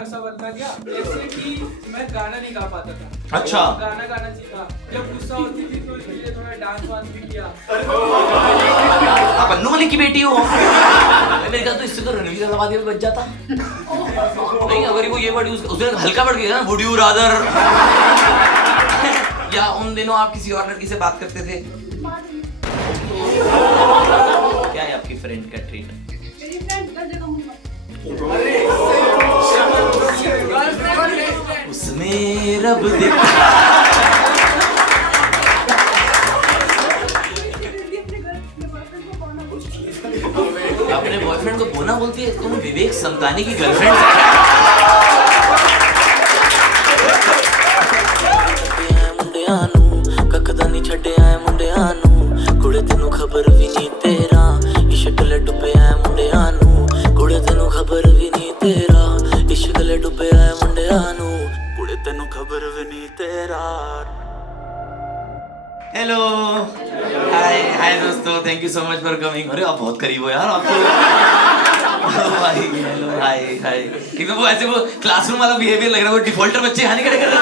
ऐसा बनता गया जैसे कि मैं गाना नहीं गा पाता था। अच्छा। गाना गाना सीखा, जब गुस्सा होती थी तो इसलिए थोड़ा डांस वांस भी किया। आप अन्नू मलिक की बेटी हो? मेरे ख्याल तो इससे तो रणवीर अलाहाबादी में बच जाता। नहीं, अगर वो ये वर्ड यूज उसने हल्का वर्ड किया ना, वुड यू रादर। या उन दिनों आप किसी और लड़की से बात करते थे? क्या है आपकी फ्रेंड का ट्रीट? मेरी फ्रेंड कर देगा मुझे। उसमें रब दिख अपने बॉयफ्रेंड को बोना बोलती है। तुम विवेक समतानी की गर्लफ्रेंड ककदा नहीं छड्डिया है मुंडियां नू कुड़े तेनू खबर भी नहीं तेरा इश्क ले डुबया है मुंडियां नू कुड़े तेनू खबर भी नहीं तेरा इश्क ले डुबया है मुंडियां नू कुड़े तेनू खबर भी नहीं तेरा। हेलो हाय हाय दोस्तों, thank you so much for coming. अरे आप बहुत करीब हो यार, आप तो भाई हेलो हाय हाय। एकदम वो ऐसे वो क्लासरूम वाला बिहेवियर लग रहा है, वो डिफॉल्टर बच्चे यहाँ नहीं खड़े कर रहे।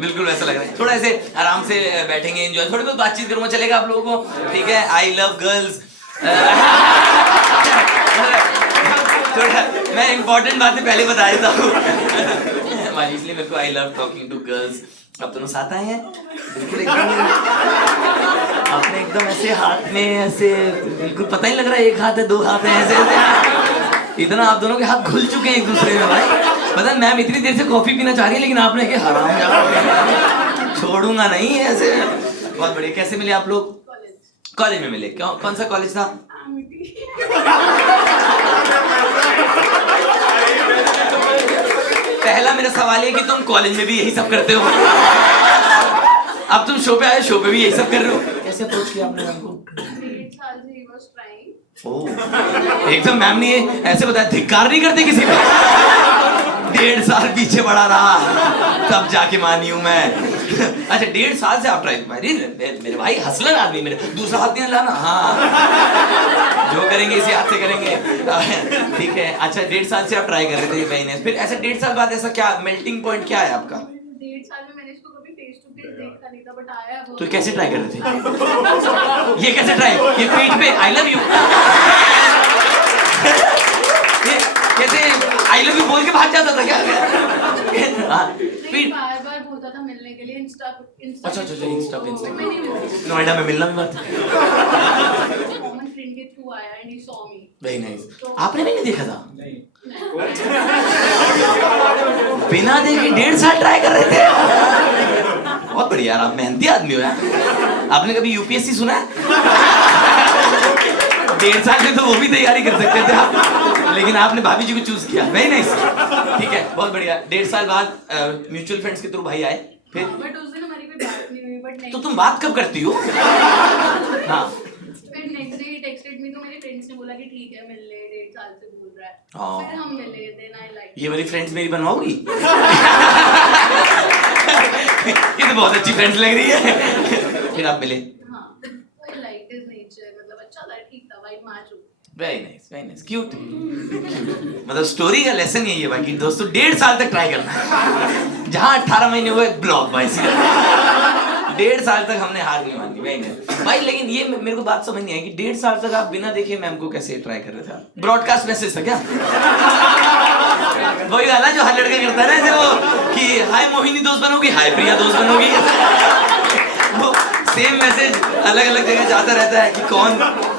बिल्कुल वैसा लग रहा है। थोड़ा ऐसे आराम से बैठेंगे, एंजॉय, थोड़ी बहुत बातचीत करूंगा, चलेगा आप लोगों को? ठीक है। I love girls. थोड़ा मैं इंपॉर्टेंट बातें पहले बता देता हूँ इसलिए मेरे को I love talking to girls. अब दोनों साथ आए हैं, बिल्कुल एकदम आपने एकदम ऐसे हाथ में ऐसे बिल्कुल पता ही लग रहा है एक हाथ है दो हाथ है, ऐसे ऐसे इतना आप दोनों के हाथ घुल चुके हैं एक दूसरे में। भाई पता है मैम इतनी देर से कॉफी पीना चाह रही है लेकिन आपने कि हराम छोड़ूंगा नहीं ऐसे। बहुत बढ़िया। कैसे मिले आप लोग? कॉलेज में मिले। क्यों, कौन सा कॉलेज था? पहला मेरा सवाल है कि तुम कॉलेज में भी यही सब करते हो? अब तुम शो पे आए, शो पे भी यही सब कर रहे हो? कैसे अप्रोच किया आपने मैम को? एकदम मैम ने ऐसे बताया, धिक्कार नहीं करते किसी पे? 1.5 साल पीछे पड़ा रहा तब जाके मानी हूं मैं। अच्छा 1.5 साल से आप ट्राई? मेरे भाई हसलर आदमी, मेरे दूसरा हाथ नहीं लाना। हाँ जो करेंगे इसी हाथ से करेंगे। ठीक है। अच्छा 1.5 साल से आप ट्राई कर रहे थे बहने, फिर ऐसा 1.5 साल बाद ऐसा क्या मेल्टिंग पॉइंट क्या है आपका? 1.5 साल में मैंने इसको कभी फेस टू फेस देखा नहीं था, बट आया वो। तो कैसे ट्राई कर रहे थे? ये कैसे ट्राई? ये पीठ पे आई लव यू कैसे आई लव यू बोल के भाग जाता था क्या? बार बार बोलता था मिलने के लिए इंस्टा। अच्छा इंस्टा मैं नहीं मिलती। नोएडा में मिलना भी बात। कॉमन फ्रेंड के थ्रू आया and he saw me. Very nice. आपने भी नहीं देखा था? बिना देखे 1.5 साल ट्राई कर रहे थे? बहुत बढ़िया यार, आप मेहनती आदमी हो यार। आपने कभी यूपीएससी सुना है? 1.5 साल से तो वो भी तैयारी कर सकते थे आप, लेकिन आपने भाभी जी को चूज किया। नहीं नहीं ठीक है, बहुत बढ़िया। 1.5 साल बाद म्यूचुअल फंड्स के थ्रू भाई आए, फिर? बट उस दिन हमारी कोई बात नहीं हुई। बट तो तुम बात कब करती हो? हाँ फिर नेक्स्ट डे टेक्स्टेड मी, तो मेरे फ्रेंड्स ने बोला कि ठीक है मिल ले, 1.5 साल से बोल रहा है। फिर हम मिले, देन आई लाइक। ये वाली फ्रेंड्स मेरी बनवाओगी? ये तो बहुत अच्छी फ्रेंड्स लग रही है। फिर आप मिले? हाँ, आई लाइक हिज नेचर, मतलब अच्छा था, ठीक था, वाइब मैच हो। Very nice cute. मतलब स्टोरी का लेसन यही है बाकी दोस्तों, 1.5 साल तक ट्राई करना है। जहाँ 18 महीने हुए ब्लॉक भाई, 1.5 साल तक हमने हार नहीं मानी भाई। भाई लेकिन ये मेरे को बात समझ नहीं आई कि 1.5 साल तक आप बिना देखे मैम को कैसे ट्राई कर रहे थे? ब्रॉडकास्ट मैसेज था क्या? वही वाला जो हर लड़का करता है ना, ऐसे वो कि हाय मोहिनी दोस्त बनोगी, हाय प्रिया दोस्त बनोगी। वो सेम मैसेज अलग अलग जगह जाता रहता है कि कौन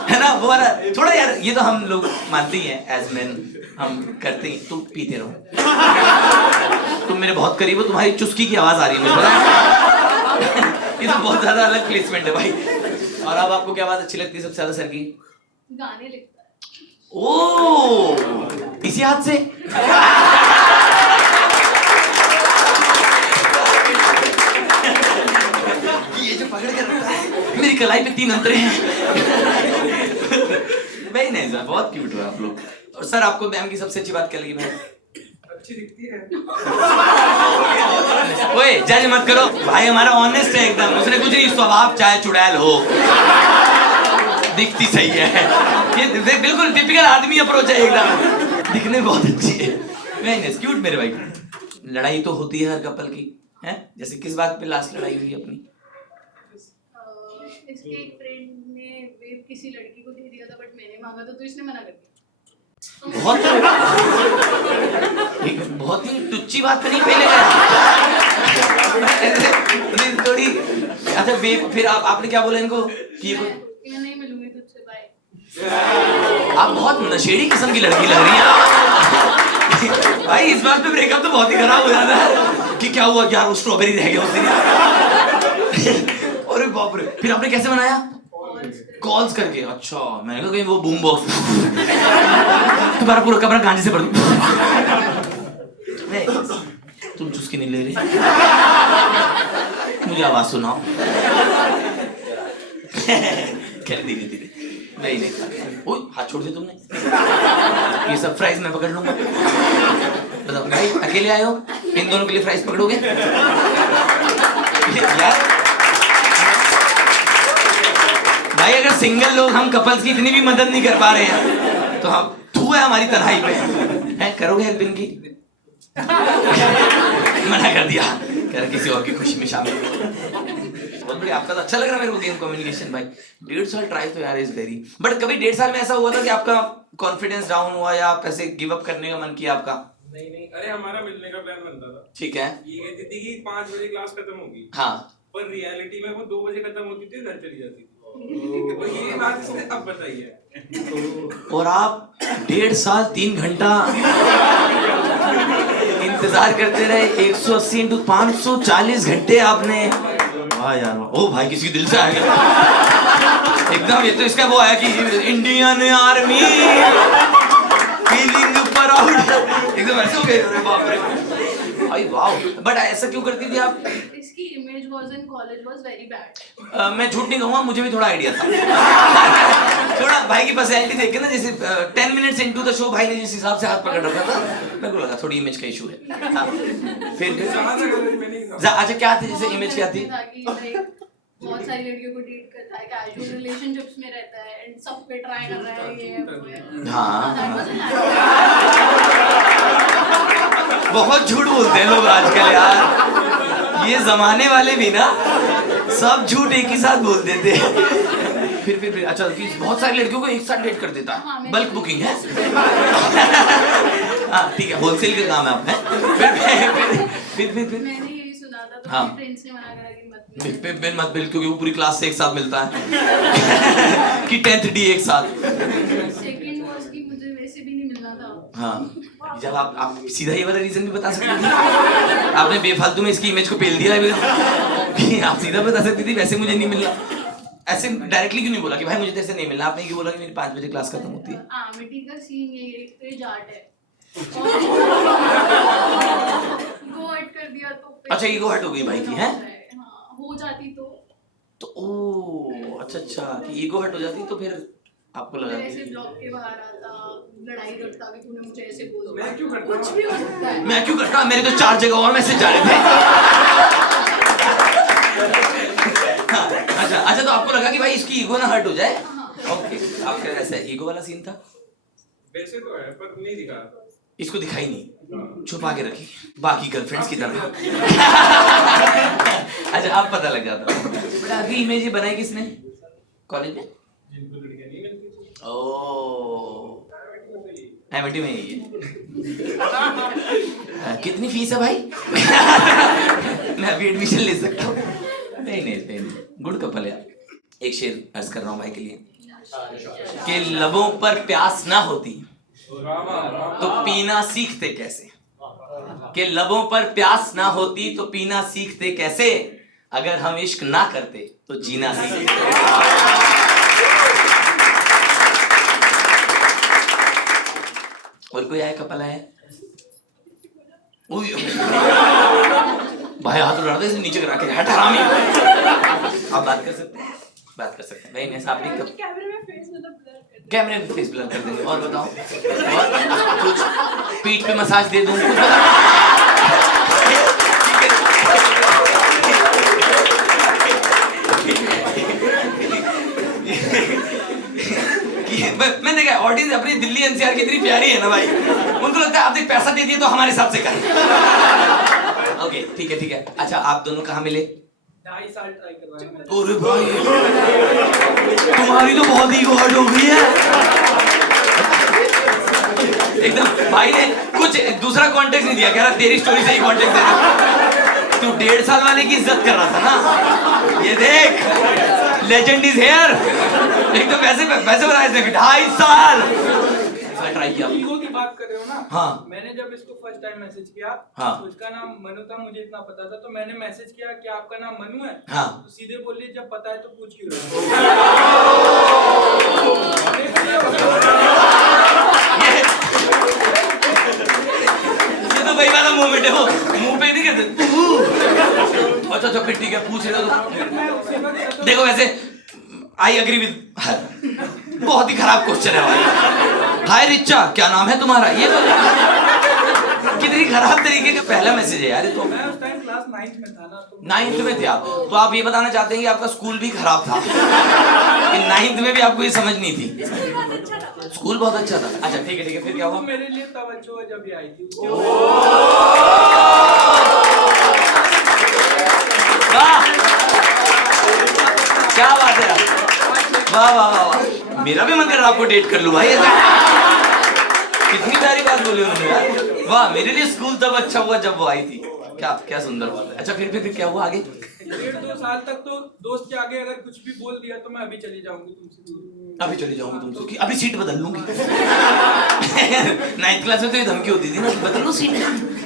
है ना वो वाला। थोड़ा यार ये तो हम लोग मानते ही हैं एज मेन, हम करते ही। तुम पीते रहो, तुम मेरे बहुत करीब हो, तुम्हारी चुस्की की आवाज आ रही है मुझे। ये तो बहुत ज्यादा अलग प्लेसमेंट है भाई। और अब आपको क्या बात अच्छी लगती है सबसे ज्यादा सर की? गाने लिखता है। ओ इसी हाथ से? ये जो पकड़ के रखता है, मेरी कलाई पे 3 अंतरे हैं। भाई नहीं सर, बहुत क्यूट हो आप लोग। और सर आपको मैम की सबसे अच्छी बात क्या लगी? मैम अच्छी दिखती है। ओए जज मत करो भाई, हमारा ऑनेस्ट है एकदम। उसने कुछ नहीं, स्वभाव चाहे चुड़ैल हो, दिखती सही है। ये बिल्कुल टिपिकल आदमी अप्रोच है एकदम। दिखने बहुत अच्छी है। नहीं नहीं क्यूट मेरे भाई। लड़ाई तो होती है हर कपल की, है? जैसे किस बात पे लास्ट लड़ाई हुई अपनी? इसके एक फ्रेंड ने वेव किसी लड़की को दे दिया था बट मैंने मांगा था तो इसने मना कर दिया। बहुत ही टुच्ची बात तो नहीं पहले का थोड़ी। अच्छा वेव, फिर आपने क्या बोला इनको कि मैं नहीं मिलूंगी तुझसे, बाय। आप बहुत नशेड़ी किस्म की लड़की लग रही हैं भाई। इस बात पे ब्रेकअप तो बहुत ही खराब हो जाता है कि क्या हुआ यार, वो स्ट्रॉबेरी रह गया उस दिन। अरे बाप रे, फिर आपने कैसे बनाया? कॉल्स करके? अच्छा, मैंने कहा कहीं वो बूम बॉक्स तुम्हारा पूरा कमरा गांजे से भर दूं। तुम चुस्की नहीं ले रहे, मुझे आवाज सुनाओ। धीरे धीरे नहीं नहीं, ओए हाथ छोड़ दिया तुमने। ये सब फ्राइज मैं पकड़ लूंगा। बताओ भाई, अकेले आए हो, इन दोनों के लिए फ्राइज पकड़ोगे? यार भाई, अगर सिंगल लोग हम कपल्स की इतनी भी मदद नहीं कर पा रहे हैं तो हम थू है हमारी तन्हाई पे, है? करोगे हेल्प इनकी? मना कर दिया, कह रहा किसी और की खुशी में शामिल। बहुत बढ़िया, आपका तो अच्छा लग रहा है मेरे को गेम कम्युनिकेशन भाई। 1.5 साल ट्राई तो यार इज वेरी, बट कभी 1.5 साल में ऐसा हुआ था कि आपका कॉन्फिडेंस डाउन हुआ या आप ऐसे गिव अप करने का मन किया आपका? नहीं नहीं, अरे हमारा मिलने का प्लान बनता था, ठीक है। ये कहती थी कि 5 बजे क्लास खत्म होगी, हाँ, पर रियलिटी में वो 2 बजे खत्म होती थी, घर चली जाती थी। तो ये बात इसने अब बताई है। और आप 1.5 साल 3 घंटा इंतजार करते रहे। 180 × 540 घंटे आपने। वाह यार, ओ भाई किसी दिल से आ गया एकदम। ये तो इसका वो आया कि इंडियन आर्मी फीलिंग प्राउड, एकदम ऐसे हो गए। अरे बाप रे भाई, वाह। बट ऐसा क्यों करती थी आप? इसकी image was in college was very bad. मैं झूठ नहीं कहूंगा, मुझे भी थोड़ा आइडिया था। थोड़ा भाई की पर्सनैलिटी देख के ना, जैसे 10 मिनट्स इनटू द शो भाई ने जिस हिसाब से हाथ पकड़ रखा था, मेरे को लगा थोड़ी इमेज का इशू है। हाँ। फिर अच्छा क्या थी, जैसे इमेज क्या थी? बहुत सारी लड़कियों को डेट करता है, कैजुअल रिलेशनशिप्स में रहता है एंड सब पे ट्राई कर रहा है ये। हाँ, बहुत झूठ बोलते हैं लोग आजकल यार। ये जमाने वाले भी ना सब झूठ एक ही साथ बोल देते हैं। फिर अच्छा कि बहुत सारी लड़कियों को एक साथ डेट कर देता है। बल्क बुकिंग है। हाँ ठीक है, होलसेल का काम है आप, हैं? फिर मैंने यही सुना था तो हाँ, मेरे फ्रेंड्स ने मना करा कि मत बिल, क्योंकि वो पूरी क्लास से एक साथ मिलता है कि 10th D एक साथ। सेकंड वाज कि मुझे वैसे भी नहीं मिलना था। हाँ, जब आप सीधा ये वाला रीजन भी बता सकती थी। आपने बेफालतू में इसकी इमेज को पेल दिया है। आप सीधा बता सकती थी वैसे मुझे नहीं मिलना। ऐसे डायरेक्टली क्यों नहीं बोला कि भाई मुझे तेरे से नहीं मिलना? आपने क्यों बोला कि मेरी 5 बजे क्लास खत्म होती है? मिट्टी का सीन ये तो ये जाट है। गो हट कर दिया तो अच्छा, ईगो हट हो गई भाई की, है? हाँ, हो जाती तो ओ अच्छा कि ईगो हट हो जाती तो फिर आपको लगा ऐसे ब्लॉक के बाहर आता, लड़ाई करता कि तूने मुझे ऐसे बोल दिया। मैं क्यों करता? कुछ भी हो सकता है। मैं क्यों करता? मेरे तो 4 जगह और मैसेज जा रहे थे। अच्छा तो आपको लगा कि भाई इसकी ईगो ना हर्ट हो जाए। ओके, आपका ऐसा ईगो वाला सीन था? वैसे तो है पर नहीं दिखा। इसको दिखाई नहीं, छुपा के रखी बाकी गर्लफ्रेंड्स की तरह। अच्छा, आप पता लग जाता। बट अभी इमेज ये बनाई किसने कॉलेज में? जिनको लड़कियां नहीं मिलती थी। ओह, एमिटी में ही है। कितनी फीस है भाई? मैं अभी एडमिशन ले सकता हूँ? नहीं, गुड कपल यार। एक शेर अर्ज कर रहा हूँ भाई के लिए कि लबों पर प्यास ना होती तो पीना सीखते कैसे? कि लबों पर प्यास ना होती तो पीना सीखते कैसे? अगर हम इश्क ना करते तो जीना सीखते। और कोई आया कपल आया? भाई हाथ उड़ा दे, नीचे करा के हट हरामी। आप बात कर सकते हैं? बात कर सकते हैं भाई। मैं साहब ने कैमरे में फेस ब्लर कर देंगे। और बताओ, और कुछ पीठ पे मसाज दे दूं? कुछ मैंने कहा ऑडियंस अपनी दिल्ली एनसीआर की इतनी प्यारी है ना भाई, उनको लगता है आपने पैसा दे दिया तो हमारे हिसाब से कर। ओके ठीक है। अच्छा आप दोनों कहाँ मिले? 2.5 साल ट्राई करवाया मैंने। अरे भाई तुम्हारी तो बहुत ही हार्ड हो गई है एकदम। भाई ने कुछ दूसरा कॉन्टेक्स्ट नहीं दिया, कह रहा तेरी स्टोरी से ही कॉन्टेक्स्ट दे दे। तू 1.5 साल वाले की इज्जत कर रहा था ना, ये देख लेजेंड इज हियर। एकदम वैसे बनाया इसने 2.5 साल ट्राई किया। ईगो की बात कर रहे हो ना? हाँ। मैंने जब इसको फर्स्ट टाइम मैसेज किया, हाँ। तो इसका नाम मनु था, मुझे इतना पता था, तो मैंने मैसेज किया कि आपका नाम मनु है? हाँ। तो सीधे बोलिए जब पता है तो पूछ क्यों रहे हो? ये तो वही वाला मोमेंट है, वो मुंह पे नहीं कहते। अच्छा फिर ठीक है, पूछ रहे हो तो देखो वैसे आई एग्री विद, बहुत ही खराब क्वेश्चन है भाई। हाय रिचा क्या नाम है तुम्हारा, ये तो कितनी खराब तरीके का पहला मैसेज है यार। तो मैं उस टाइम क्लास 9th में था ना, तो 9th में थे आप, तो आप ये बताना चाहते हैं कि आपका स्कूल भी खराब था कि 9th में भी आपको ये समझ नहीं थी? स्कूल बहुत अच्छा था। अच्छा ठीक है फिर क्या हुआ? मेरे लिए तब अच्छा हुआ जब ये आई थी। क्या बात है, वाह। मेरा भी मन कर रहा आपको डेट कर लूं भाई, ऐसा कितनी सारी बात बोली उन्होंने यार। वाह, मेरे लिए स्कूल तब अच्छा हुआ जब वो आई थी। क्या सुंदर बात है। अच्छा फिर क्या हुआ आगे? 1.5-2 साल तक तो दोस्त के आगे अगर कुछ भी बोल दिया तो मैं अभी चली जाऊंगी तुमसे दूर। अभी चली जाऊंगी तुमसे कि अभी सीट बदल लूंगी। 9th क्लास में तो ये धमकी होती थी ना, बदल लो सीट।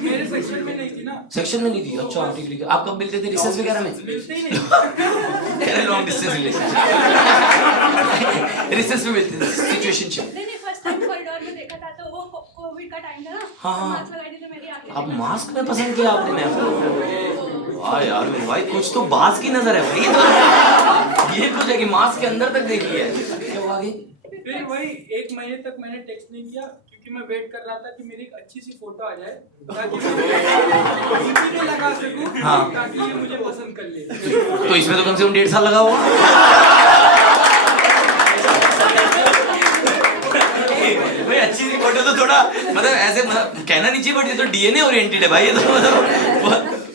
मेरे सेक्शन में नहीं थी ना। सेक्शन में नहीं थी? अच्छा ठीक है। आप कब मिलते थे, रिसेस वगैरह में? मिलते ही नहीं। लॉन्ग डिस्टेंस रिलेशनशिप, रिसेस में मिलते थे, सिचुएशनशिप। नहीं फर्स्ट टाइम कॉरिडोर में देखा था तो वो कोविड का टाइम था ना। हाँ। मास्क लगाई थी तो मेरी आंखें। अब मास्क में पसंद किया आपने मैं? वाह यार मेरे भाई, कुछ तो बाज की नजर है भाई। ये कुछ है कि मास्क के अंदर तक देखी है। क्या हुआ आगे? फिर वही 1 महीने तक मैंने टेक्स्ट नहीं किया, क्योंकि मैं वेट कर रहा था कि मेरी एक अच्छी सी फोटो आ जाए ताकि मैं DP पे लगा सकूं, हाँ। ताकि ये मुझे पसंद कर ले। तो इसमें तो कम से कम 1.5 साल लगा होगा। भाई अच्छी सी फोटो तो थोड़ा मतलब ऐसे मतलब कहना नहीं चाहिए, बट ये तो DNA ओरिएंटेड है भाई, ये तो मतलब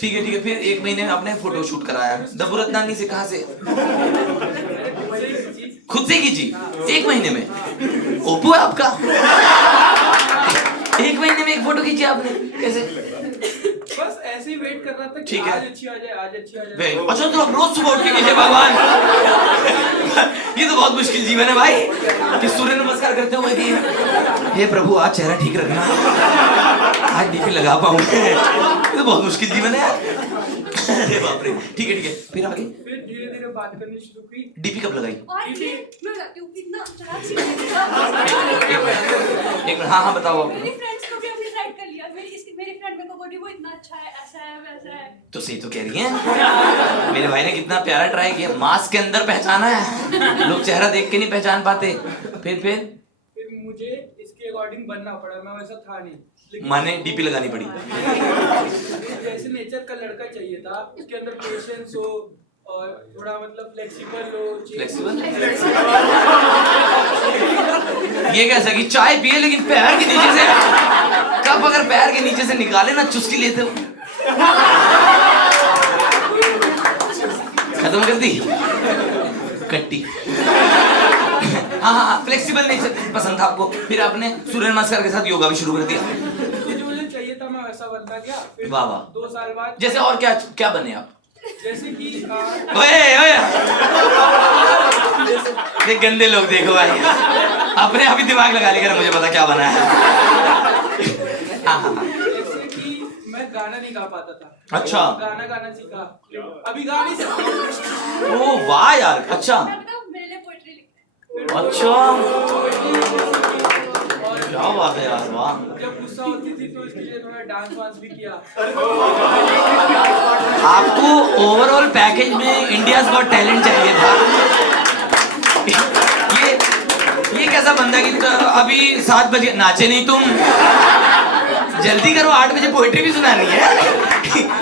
ठीक है फिर 1 महीने में आपने फोटो शूट कराया दबुरत्नानी से? कहाँ से? खुद से खींची 1 महीने में? ओप्पो है आपका? 1 महीने में एक फोटो खींची आपने, कैसे? बस ऐसे ही वेट कर रहा था कि ठीक है। आज अच्छी आ जाए, आज अच्छी आ जाए। अच्छा तो आप रोज सुबह उठ के कीजिए भगवान। ये तो बहुत मुश्किल जीवन है भाई कि सूर्य नमस्कार करते हुए कि हे प्रभु आज चेहरा ठीक रखना, आज DP लगा पाऊंगा। ये तो बहुत मुश्किल जीवन है यार। अरे बाप रे। ठीक है फिर आगे? फिर धीरे धीरे बात करनी शुरू की। DP कब लगाई? और ये मैं कहती हूँ कितना चढ़ा सी। एक मिनट, हाँ बताओ आप। मेरी फ्रेंड्स को भी अपनी साइड कर लिया। मेरी फ्रेंड मेरे को बोली वो इतना अच्छा है, ऐसा है वैसा है। तो सही तो कह रही हैं। मेरे भाई ने कितना प्यारा ट्राई किया, मास्क के अंदर पहचाना है, लोग चेहरा देख के नहीं पहचान पाते। फिर मुझे इसके अकॉर्डिंग बनना पड़ा, मैं वैसा था नहीं। माने DP लगानी पड़ी। जैसे नेचर का लड़का चाहिए था, उसके अंदर पेशेंस हो और थोड़ा मतलब फ्लेक्सिबल हो। फ्लेक्सिबल? ये कैसा कि चाय पिए लेकिन पैर के नीचे से कप अगर पैर के नीचे से निकाले ना चुस्की लेते हो। खत्म कर दी कट्टी। हाँ फ्लेक्सिबल नेचर पसंद था आपको। फिर आपने सूर्य नमस्कार के साथ योगा भी शुरू कर दिया। जो मुझे चाहिए था मैं वैसा बनता गया। फिर वाह 2 साल बाद जैसे और क्या बने आप? जैसे कि ओए ये गंदे लोग देखो भाई, अपने आप ही दिमाग लगा लेकर मुझे पता क्या बना है। जैसे कि मैं गाना नहीं गा पाता था। अच्छा। गाना सीखा, अभी गा नहीं सकता। ओ वाह यार। अच्छा मेरे लिए पोएट्री लिखते हैं। अच्छा क्या बात है यार, वाह। जब गुस्सा होती थी तो इसके लिए थोड़ा डांस वांस भी किया। आपको ओवरऑल पैकेज में इंडियाज गॉट टैलेंट चाहिए था। ये कैसा बंदा कि अभी 7 बजे नाचे नहीं तुम, जल्दी करो, 8 बजे पोएट्री भी सुनानी है।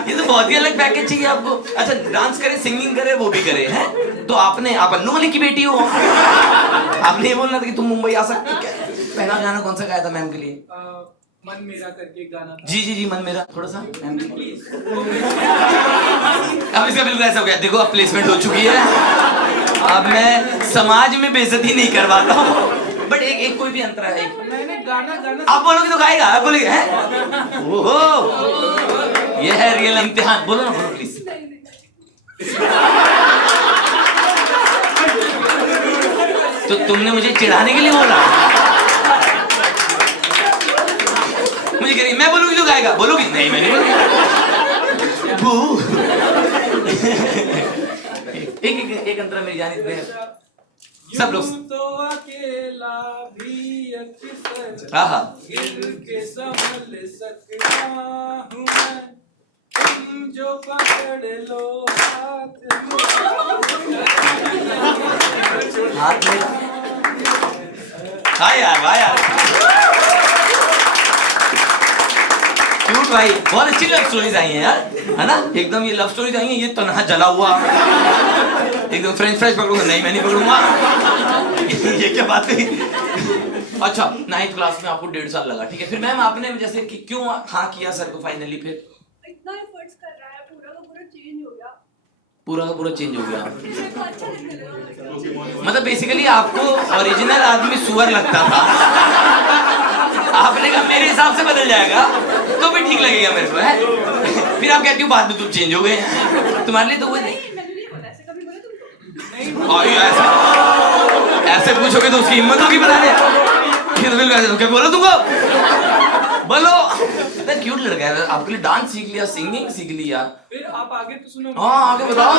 ये तो बहुत ही अलग पैकेज चाहिए आपको। अच्छा, डांस करे, सिंगिंग करे, वो भी करे हैं। तो आप अन्नू मलिक की बेटी हो, आपने ये बोलना था कि तुम मुंबई आ सकते हो क्या? पहला गाना कौन सा गाया था मैम के लिए? मन मेरा करके गाना था। जी मन मेरा, थोड़ा सा मैम के लिए। प्लीज। अब इसका बिल्कुल ऐसा हो गया, देखो अब प्लेसमेंट हो चुकी है, अब मैं समाज में बेइज्जती नहीं करवाता हूँ। बट एक कोई भी अंतरा है, मैंने गाना आप बोलोगे तो गाएगा, आप बोलोगे हैं? ओहो, ये है रियल इम्तिहान। बोलो ना, बोलो प्लीज। तो तुमने मुझे चिढ़ाने के लिए बोला? मुझे कह रही मैं बोलूंगी तो गाएगा, बोलोगी? नहीं, मैं नहीं बोलूंगी। एक अंतरा मेरी जान इतने सब लोग तो अकेला भी अक्सर हाँ गिर के संभल सकता हूँ मैं, तुम जो पकड़ लो हाथ में। हाँ यार, वाह यार, क्यूट भाई, बहुत अच्छी लव स्टोरीज आई हैं यार, है ना? एकदम ये लव स्टोरीज आई हैं, ये तन्हा जला हुआ एकदम फ्रेंच फ्राइज पकड़ूंगा, नहीं मैं नहीं पकड़ूंगा। ये क्या बात है? अच्छा, 9th क्लास में आपको 1.5 साल लगा, ठीक है। फिर मैम आपने जैसे कि क्यों हाँ किया सर को फाइनली? फिर इतना एफर्ट्स कर रहा है, पूरा का पूरा चेंज हो गया, पूरा का पूरा चेंज हो गया। मेरे को अच्छा लगने लगा। मतलब बेसिकली आपको ओरिजिनल आदमी सुअर लगता था, आपने कहा मेरे हिसाब से बदल जाएगा तो भी ठीक लगेगा मेरे को, है? फिर आप कहती हो बाद में तुम चेंज हो गए, तुम्हारे लिए तो वो नहीं। मैंने नहीं बोला ऐसे, कभी बोला तुमको? ऐसे पूछोगे तो उसकी हिम्मत होगी बताने। क्या बोलो तुमको? बोलो। इतना क्यूट लड़का है, आपके लिए डांस सीख लिया, सिंगिंग सीख लिया। फिर आप आगे तो सुनो। हाँ आगे बताओ।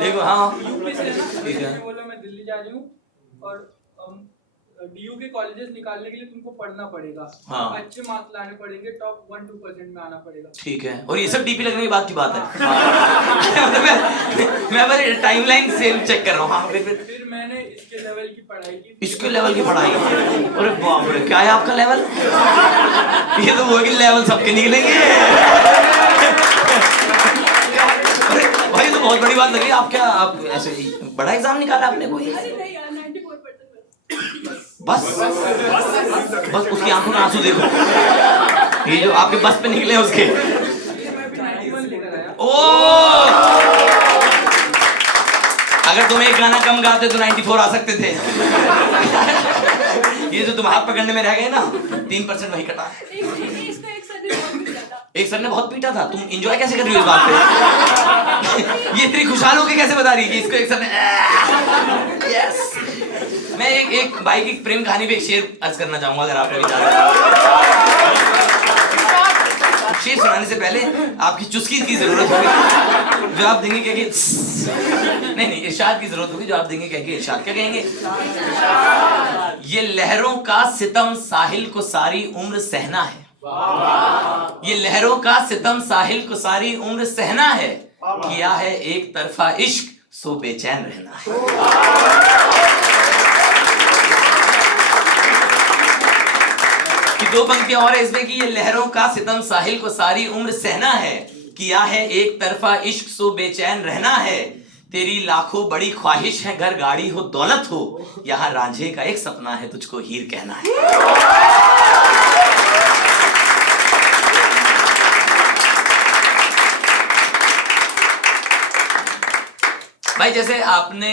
देखो हाँ यूपी से है ना, ठीक है। मैंने बोला मैं दिल्ली जा रही हूँ और डीयू के कॉलेजेस निकालने के लिए तुमको पढ़ना पड़ेगा। हाँ। अच्छे मार्क्स लाने पड़ेंगे, टॉप 1-2% में आना पड़ेगा। ठीक है, और ये सब डीपी लगने की बात की बात है। मैं बस टाइमलाइन सेम चेक कर रहा हूँ। हाँ फिर मैंने इसके लेवल की पढ़ाई की। इसके लेवल की पढ़ाई? अरे बाप रे, क्या है आपका लेवल? ये तो वो लेवल सबके निकलेंगे। अरे भाई तो बहुत बड़ी बात लगी। आप क्या आप ऐसे बड़ा एग्जाम निकाला आपने कोई? अरे नहीं यार, 94% बस उसकी आंखों में आंसू देखो, ये जो आपके बस पे निकले उसके। मैं भी 91 लेकर आया। ओ अगर तुम एक गाना कम गाते तो 94 आ सकते थे। ये जो तुम हाथ पकड़ने में रह गए ना, 3% वही कटा। एक सर ने बहुत पीटा था। तुम एंजॉय कैसे कर रही हो इस बात पे? ये इतनी खुशहाल होके कैसे बता रही है कि इसको एक सर ने यस। मैं एक भाई की प्रेम कहानी पे एक शेर अर्ज करना चाहूंगा, अगर आपको इजाजत। शेर सुनाने से पहले आपकी चुस्की की जरूरत होगी, जो आप देंगे क्या कि नहीं इरशाद की जरूरत होगी, जो आप देंगे क्या कि इरशाद। क्या कहेंगे? ये लहरों का सितम साहिल को सारी उम्र सहना है, ये लहरों का सितम साहिल को सारी उम्र सहना है, किया है एक तरफा इश्क सो बेचैन रहना है। कि 2 पंक्तियां और है इसमें कि ये लहरों का सितम साहिल को सारी उम्र सहना है, किया है एक तरफा इश्क सो बेचैन रहना है। तेरी लाखों बड़ी ख्वाहिश है, घर गाड़ी हो दौलत हो, यहाँ रांझे का एक सपना है, तुझको हीर कहना है। भाई जैसे आपने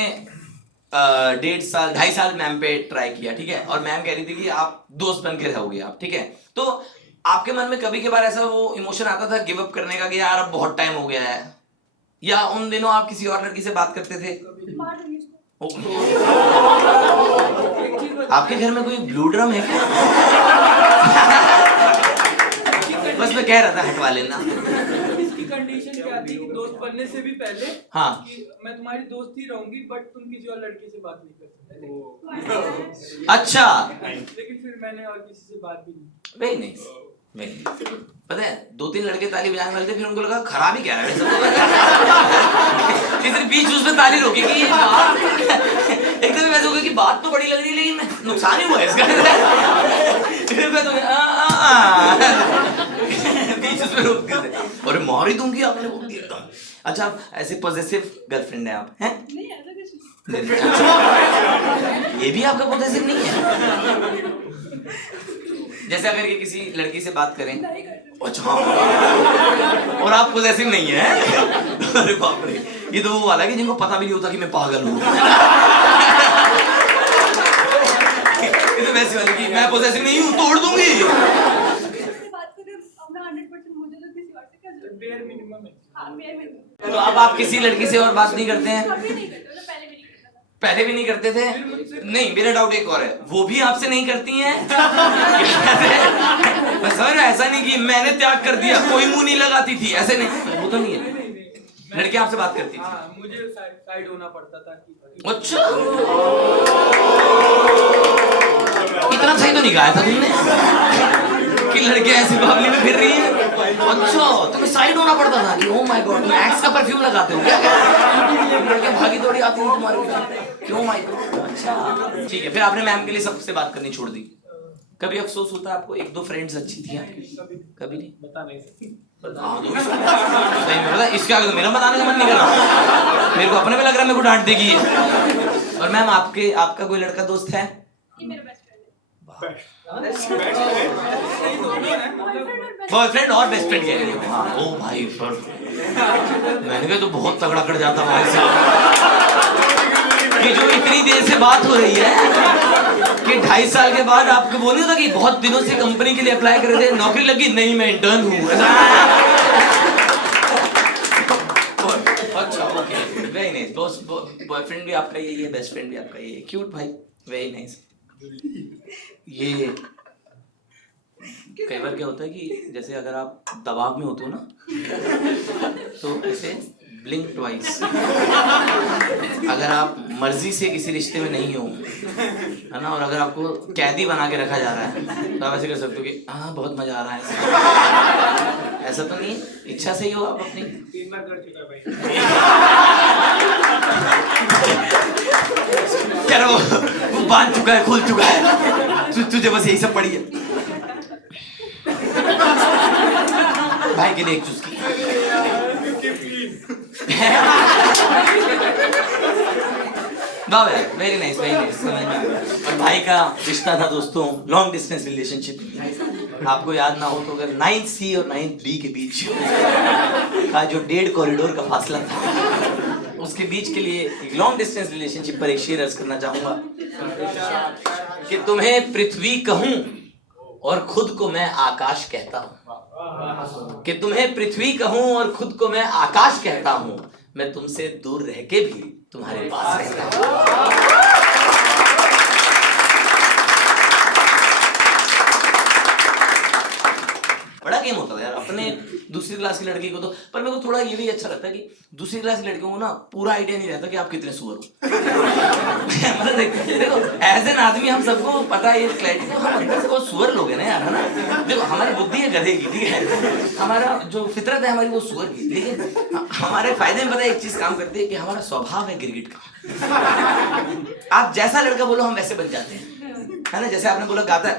1.5 साल 2.5 साल मैम पे ट्राई किया, ठीक है, और मैम कह रही थी कि आप दोस्त बन के रहोगे आप, ठीक है, तो आपके मन में कभी के बार ऐसा वो इमोशन आता था गिव अप करने का कि यार अब बहुत टाइम हो गया है, या उन दिनों आप किसी और लड़की से बात करते थे? आपके घर में कोई ब्लू ड्रम है क्या? बस मैं कह रहा था हटवा लेना। इसकी कंडीशन क्या थी कि दोस्त बनने से भी पहले हाँ कि मैं तुम्हारी दोस्त ही रहूंगी, बट तुम किसी और लड़की से बात नहीं कर सकते। अच्छा, लेकिन फिर मैंने और किसी से बात भी नहीं। नहीं नहीं पता है 2-3 लड़के ताली बजाने वाले थे, फिर उनको लगा खराब ही कह रहा है सब। बीच उसमें ताली रोकेगी एकदम वैसे होगा कि बात तो बड़ी लग रही है लेकिन नुकसान ही हुआ है इसका। फिर मैं तो बीच में रोक दिया और मार ही दूंगी आपने बोल दिया एकदम। अच्छा आप ऐसे पॉजिटिव गर्लफ्रेंड है आप हैं? नहीं ऐसा कुछ नहीं, अच्छा, ये भी आपका पॉजिटिव नहीं है? जैसे अगर ये किसी लड़की से बात करें, नहीं करते। अच्छा और आप पॉजिटिव नहीं है? अरे बाप रे, ये तो वो वाला है कि जिनको पता भी नहीं होता कि मैं पागल हूँ। ये तो वैसे वाली कि मैं पॉजिटिव नहीं हूँ, तोड़ दूंगी। से बात करें अपना 100% मुझे तो किसी और से क्या जरूरत बेयर मिनिमम है। हाँ मेरे में तो अब आप किसी लड़की से और बात नहीं करते हैं? कभी नहीं करते मतलब पहले भी नहीं करता था। पहले भी नहीं करते थे? नहीं, मेरा डाउट एक और है, वो भी आपसे नहीं करती हैं? मैं समझ रहा, ऐसा नहीं कि मैंने त्याग कर दिया, कोई मुंह नहीं लगाती थी, ऐसे नहीं, वो तो नहीं है। लड़की आपसे बात करती थी? हाँ, मुझे साइड होना पड़ता था कि अच्छा, इतना सही तो नहीं गाया था तुमने कि लड़कियां ऐसी बावली में फिर रही है। अच्छा, तुम्हें साइड होना पड़ता था कि ओह माय गॉड, तुम एक्स का परफ्यूम लगाते हो क्या? लड़कियां भागी दौड़ी आती हैं तुम्हारे पीछे, क्यों माय गॉड? अच्छा ठीक है, फिर आपने मैम के लिए सबसे बात करनी छोड़ दी। कभी अफसोस होता है आपको, एक दो फ्रेंड्स अच्छी थी आपकी? कभी नहीं? बता नहीं सकती। नहीं पता, इसके आगे तो मेरा बताने का मन नहीं कर रहा, मेरे को अपने में लग रहा है मेरे को डांट देगी ये। और मैम आपका कोई लड़का दोस्त है? ये मेरा बेस्ट फ्रेंड बॉयफ्रेंड और बेस्ट फ्रेंड कह रही है? हाँ, ओ भाई फिर मैंने कहा तो बहुत तगड़ा कर जाता भाई साहब कि जो इतनी देर से बात हो रही है कि 2.5 साल के बाद आपको बोलने था कि बहुत दिनों से कंपनी के लिए अप्लाई कर रहे थे, नौकरी लगी? नहीं, मैं इंटर्न हूँ। अच्छा ओके, वेरी नाइस। बॉयफ्रेंड भी आपका यही है, बेस्ट फ्रेंड भी आपका यही है, क्यूट भाई, वेरी नाइस। ये कई बार क्या होता है कि जैसे अगर आप दबाव में होते हो ना तो ऐसे ब्लिंक ट्वाइस, अगर आप मर्जी से किसी रिश्ते में नहीं हो, है ना, और अगर आपको कैदी बना के रखा जा रहा है तो आप ऐसे कर सकते हो कि हाँ बहुत मजा आ रहा है। ऐसा तो नहीं, इच्छा से ही हो आप अपनी? 3 बार कर चुका है भाई। क्या वो बांध चुका है, खुल चुका है, तुझे बस यही सब पड़ी है। भाई के लिए एक चुस्की। वेरी नाइस, वेरी नाइस, समझ में। और भाई का रिश्ता था दोस्तों लॉन्ग डिस्टेंस रिलेशनशिप। आपको याद ना हो तो अगर 9th C और 9th D के बीच का जो 1.5 कॉरिडोर का फासला था, उसके बीच के लिए एक लॉन्ग डिस्टेंस रिलेशनशिप पर एक शेर अर्ज करना चाहूंगा कि तुम्हें पृथ्वी कहूं और खुद को मैं आकाश कहता हूं। कि तुम्हें पृथ्वी कहूं और खुद को मैं आकाश कहता हूं, मैं तुमसे दूर रह के भी तुम्हारे पास रहता हूं। बड़ा गेम होता था यार अपने दूसरी क्लास की लड़की को तो, पर मेरे को थोड़ा ये भी अच्छा लगता है कि दूसरी क्लास की लड़कियों को ना पूरा आइडिया नहीं रहता कि आप कितने सुअर हो। मतलब देखो एज एन आदमी हम सबको पता है ये क्लैरिटी, हम अंदर से बहुत सुअर लोग हैं ना यार, है ना। देखो हमारी बुद्धि है गधे की, ठीक है, हमारा जो फितरत है हमारी वो सुअर की, लेकिन हमारे फायदे में पता है एक चीज काम करती है कि हमारा स्वभाव है गिरगिट का। आप जैसा लड़का बोलो हम वैसे बन जाते हैं, है ना। जैसे आपने बोला गाता है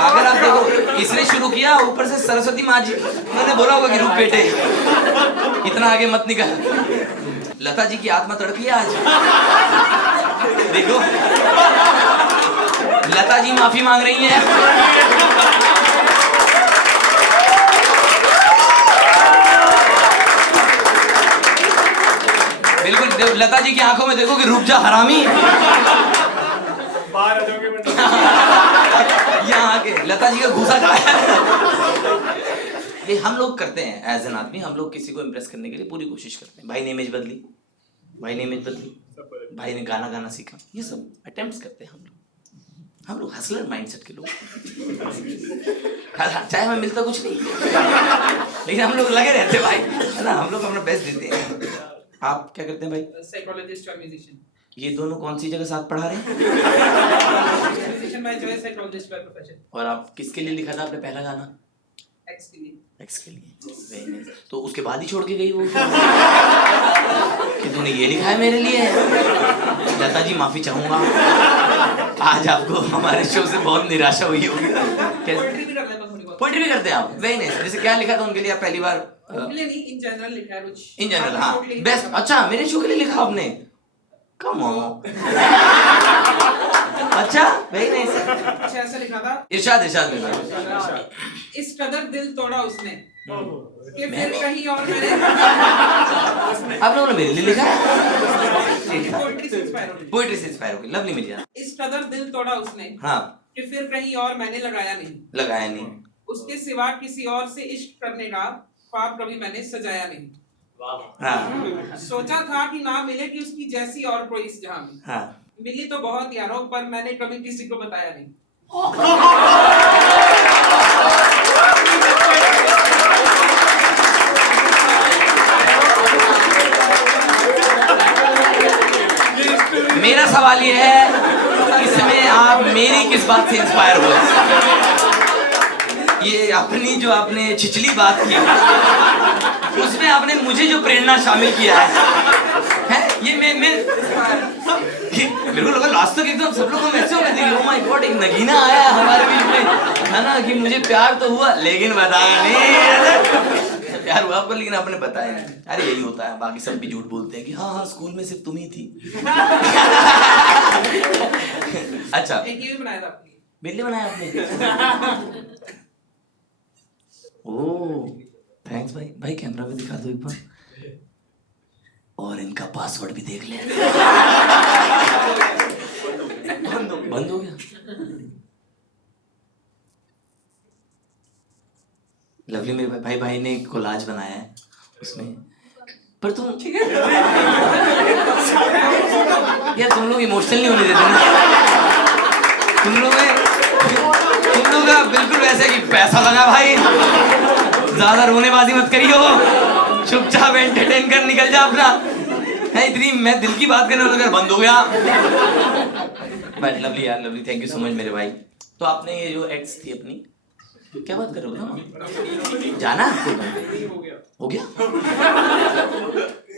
अगर आप देखो इसने शुरू किया, ऊपर से सरस्वती माँ जी उन्होंने बोला होगा कि रुक बेटे इतना आगे मत निकल। लता जी की आत्मा तड़पी है आज, देखो लता जी माफी मांग रही हैं। बिल्कुल लता जी की आंखों में देखो कि रुक जा हरामी, बाहर आ जाओगे यहाँ आके लता जी का घूसा खाया। ये हम लोग करते हैं एज एन आदमी, हम लोग किसी को इम्प्रेस करने के लिए पूरी कोशिश करते हैं। भाई ने इमेज बदली, भाई ने इमेज बदली, भाई ने गाना सीखा, ये सब अटेम्प्ट्स करते हैं हम लोग हसलर माइंडसेट के लोग। चाहे हमें मिलता कुछ नहीं लेकिन हम लोग लगे रहते भाई, है ना, हम लोग अपना बेस्ट देते हैं। आप क्या करते हैं भाई? साइकोलॉजिस्ट और म्यूजिशियन। ये दोनों कौन सी जगह साथ पढ़ा रहे हैं? Musician by choice, psychologist by profession. और आप किसके लिए लिखा था आपने पहला गाना? एक्स के लिए। एक्स के लिए, very nice। तो उसके बाद ही छोड़ के गई वो कि तूने ये लिखा है मेरे लिए। लता जी माफी चाहूंगा, आज आपको हमारे शो से बहुत निराशा हुई होगी। पोएट्री भी कर लेता हूँ थोड़ी बहुत। पोएट्री भी करते हैं आप, वेरी नाइस। जैसे क्या लिखा था उनके लिए आप पहली बार? उनके लिए नहीं, इन जनरल लिखा है कुछ। इन जनरल, आपके हाँ शो के लिए बेस्ट। लिखा है। अच्छा मेरे शो के लिए लिखा आपने? Come on. अच्छा वेरी नाइस। अच्छा ऐसा लिखा था, इरशाद इरशाद में इस कदर दिल तोड़ा उसने कि मैं- फिर कहीं और मैंने आप लोगों ने मेरे लिए लिखा है? पोएट्री से इंस्पायर हो गई। पोएट्री से इंस्पायर होगी, लवली मिल जाए। इस कदर दिल तोड़ा उसने हाँ कि फिर कहीं और मैंने लगाया नहीं, लगाया नहीं। उसके सिवा किसी और से इश्क करने का ख्वाब कभी मैंने सजाया नहीं। हाँ सोचा था कि ना मिले कि उसकी जैसी और कोई इस जहां में, हाँ मिली तो बहुत यारों पर मैंने कभी किसी को बताया नहीं। मेरा सवाल ये है, इसमें आप मेरी किस बात से इंस्पायर हुए? ये अपनी जो आपने छिछली बात की, उसमें आपने मुझे जो प्रेरणा शामिल किया है ये मैं मेरे को लगा लास्ट तक एकदम सब लोग हम ऐसे हो गए थे कि ओह माय गॉड एक नगीना आया हमारे बीच में, है ना, कि मुझे प्यार तो हुआ लेकिन बताया नहीं। प्यार हुआ आपको लेकिन आपने बताया नहीं। अरे यही होता है, बाकी सब भी झूठ बोलते हैं कि हाँ हाँ स्कूल में सिर्फ तुम ही थी। अच्छा एक ये भी बनाया था आपने। मेरे लिए बनाया आपने? ओह थैंक्स भाई। भाई कैमरा में दिखा दो एक बार, और इनका पासवर्ड भी देख ले। बंद हो गया। लवली मेरे भाई ने एक कोलाज बनाया है उसमें, पर तुम यार तुम लोग इमोशनल नहीं होने देते ना। तुम लोग बिल्कुल वैसे कि पैसा लगा भाई, ज्यादा रोनेबाजी मत करियो, चुपचाप एंटरटेन कर निकल जा अपना। है इतनी मैं दिल की बात करने लगा बंद हो गया। बट लवली यार, lovely thank you so much मेरे भाई। तो आपने ये जो एक्स थी अपनी, क्या बात कर रहे हो? जाना है आपको? हो गया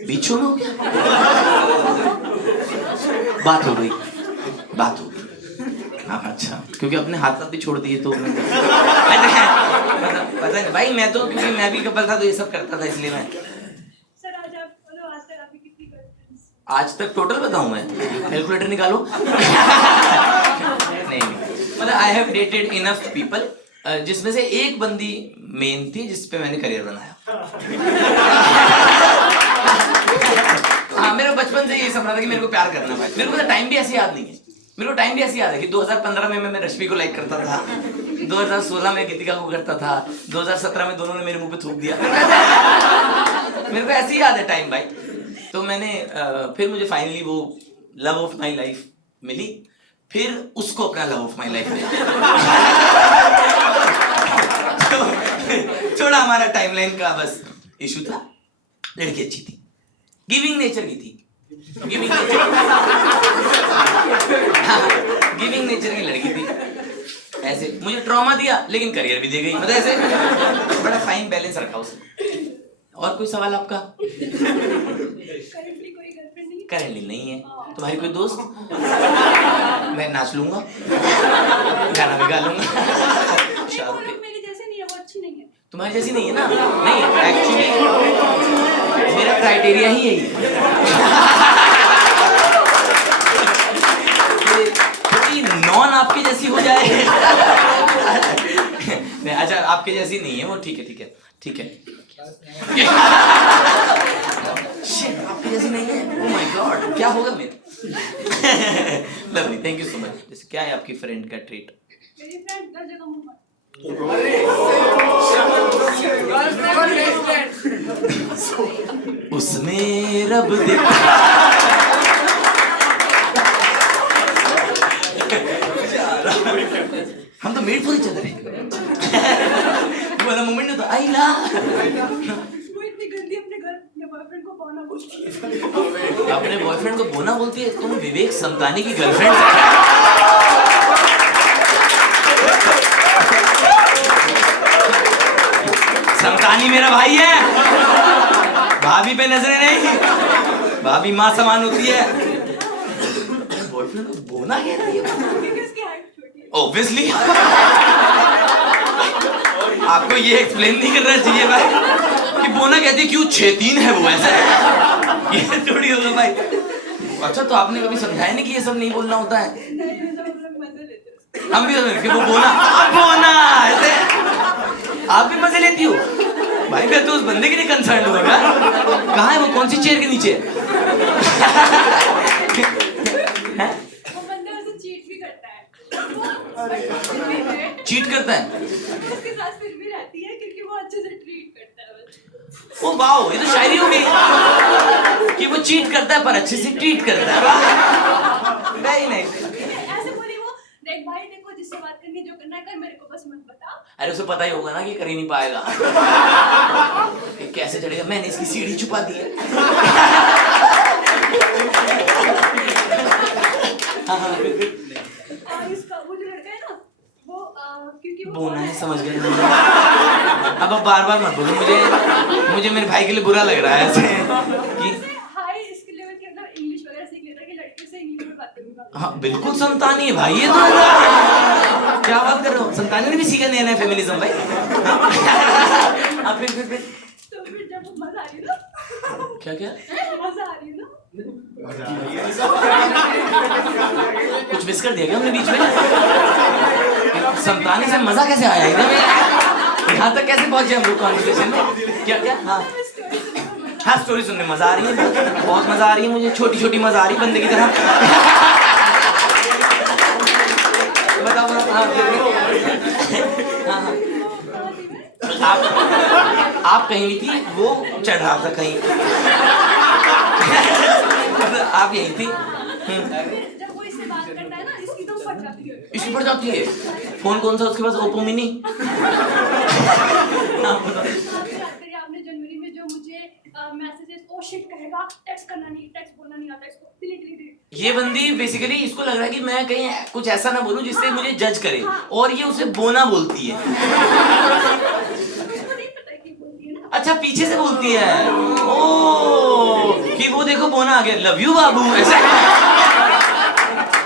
बीचों में हो गया, बात हो गई। हाँ अच्छा, क्योंकि अपने हाथ भी छोड़ दिए तो पता नहीं भाई, मैं तो क्योंकि मैं भी कपल था तो ये सब करता था, इसलिए मैं। सर आज आप बोलो, आज तक आपकी कितनी गर्लफ्रेंड्स? आज तक टोटल बताऊं मैं? कैलकुलेटर निकालो। नहीं मतलब I have dated enough people, जिसमें से एक बंदी मेन थी जिसपे मैंने करियर बनाया। हाँ मेरा बचपन से यही सपना था कि मेरे को प्यार करना भाई। मेरे को तो टाइम भी ऐसे याद नहीं है, मेरे को टाइम भी ऐसे याद है कि 2015 में मैं रश्मि को लाइक करता था, 2016 में गीतिका को करता था, 2017 में दोनों ने मेरे मुंह पे थूक दिया। मेरे को ऐसे ही याद है टाइम भाई। तो मैंने फिर मुझे फाइनली वो लव ऑफ माई लाइफ मिली, फिर उसको अपना लव ऑफ माई लाइफ मिला। थोड़ा हमारा टाइमलाइन का बस इशू था। लड़की अच्छी थी, गिविंग नेचर की थी, गिविंग नेचर की लड़की थी। ऐसे मुझे ट्रॉमा दिया लेकिन करियर भी दे गई, मतलब ऐसे बड़ा फाइन बैलेंस रखा उसने। और कोई सवाल आपका? करंटली कोई गर्लफ्रेंड नहीं? करेंटली नहीं है। तुम्हारी कोई दोस्त? मैं नाच लूंगा, गाना भी गा लूंगा। नहीं, वो लोग मेरी जैसे नहीं है, वो अच्छी नहीं है। तुम्हारी जैसी नहीं है ना? नहीं एक्चुअली मेरा क्राइटेरिया ही यही है। कोई नॉन आपके जैसी हो जाए। नहीं अच्छा आपके जैसी नहीं है वो, ठीक है। Shit, आपके जैसी नहीं है। Oh my God, क्या होगा मेरे? Lovely thank you so much. जैसे क्या है आपकी फ्रेंड का ट्रीट? मेरी फ्रेंड हर जगह मुंह मारती उसमें रब हम तो मेड फॉर ईच अदर हैं। वाला मोमेंट तो आई ला। है। वो इतनी गंदी अपने बॉयफ्रेंड को बोना बोलती है। अपने बॉयफ्रेंड को बोना बोलती है? तुम विवेक संतानी की गर्लफ्रेंड। संतानी मेरा भाई है, भाभी पे नजरें नहीं, भाभी माँ समान होती है। बॉयफ्रेंड को बोना कहती है, ऑब्वियसली। आपको ये एक्सप्लेन नहीं करना चाहिए भाई कि बोना कहती है क्यों 6'3" है वो, ऐसा ये थोड़ी होगा भाई। अच्छा तो आपने कभी समझाया नहीं कि ये सब नहीं बोलना होता है? हम भी कि वो बोना, बोना ऐसे आप भी मजे लेती हो भाई? फिर तो उस बंदे के लिए कंसर्न होगा। कहाँ है वो, कौन सी चेयर के नीचे? चीट करता है? उसके साथ फिर भी रहती है क्योंकि वो अच्छे से ट्रीट करता है। ओ वाओ, ये तो शायरी हो गई कि वो चीट करता है पर अच्छे से ट्रीट करता है। नहीं नहीं, ऐसे बोली वो, देख भाई देखो जिससे बात करनी जो करना है कर, मेरे को बस मत बता। अरे उसे पता ही होगा ना कि कर ही नहीं पाएगा। कैसे चढ़ेगा, मैंने इसकी सीढ़ी छुपा दी है। इसका वो जो लड़का है ना वो क्योंकि वो बोना है, समझ गए। अब बार बार मत बोलो, मुझे मेरे भाई के लिए बुरा लग रहा है ऐसे कि हाई इसके लेवल के मतलब इंग्लिश वगैरह सीख लेता है कि लड़के से इंग्लिश में बात करूंगा। हाँ बिल्कुल संतानी है भाई ये तो। क्या बात कर रहे हो, संतानी ने भी सीखा नया नया फेमिनिज्म भाई। फिर तो फिर जब मजा आ रही है ना, क्या क्या मजा आ रही है ना, कुछ मिस कर दिया क्या हमने बीच में? संतानी से मजा कैसे आया एकदम, यहाँ तक कैसे पहुंचे हम लोग कॉन्वर्सेशन में? क्या क्या? हाँ स्टोरी सुनने मजा आ रही है, बहुत मजा आ रही है मुझे, छोटी छोटी मजा आ रही है बंदे की तरह। बताओ हाँ हाँ, आप कहीं नहीं थी, वो चढ़ रहा था कहीं। आप यही थी। जब वो इससे बात करता है ना इसकी तो फट जाती है। इसकी फट जाती है। फोन कौन सा उसके पास, ओप्पो मिनी? आपने जनवरी में जो मुझे मैसेजेस ओ शिट कहेगा, टेक्स्ट करना नहीं, टेक्स्ट बोलना नहीं आता, इसको डिलीट। ये बंदी बेसिकली इसको लग रहा है कि मैं कहीं कुछ ऐसा ना बोलूं जिससे मुझे जज करे, और ये उसे बोना बोलती है। अच्छा पीछे से बोलती है, ओ कि वो देखो बोना आ गया, लव यू बाबू ऐसा।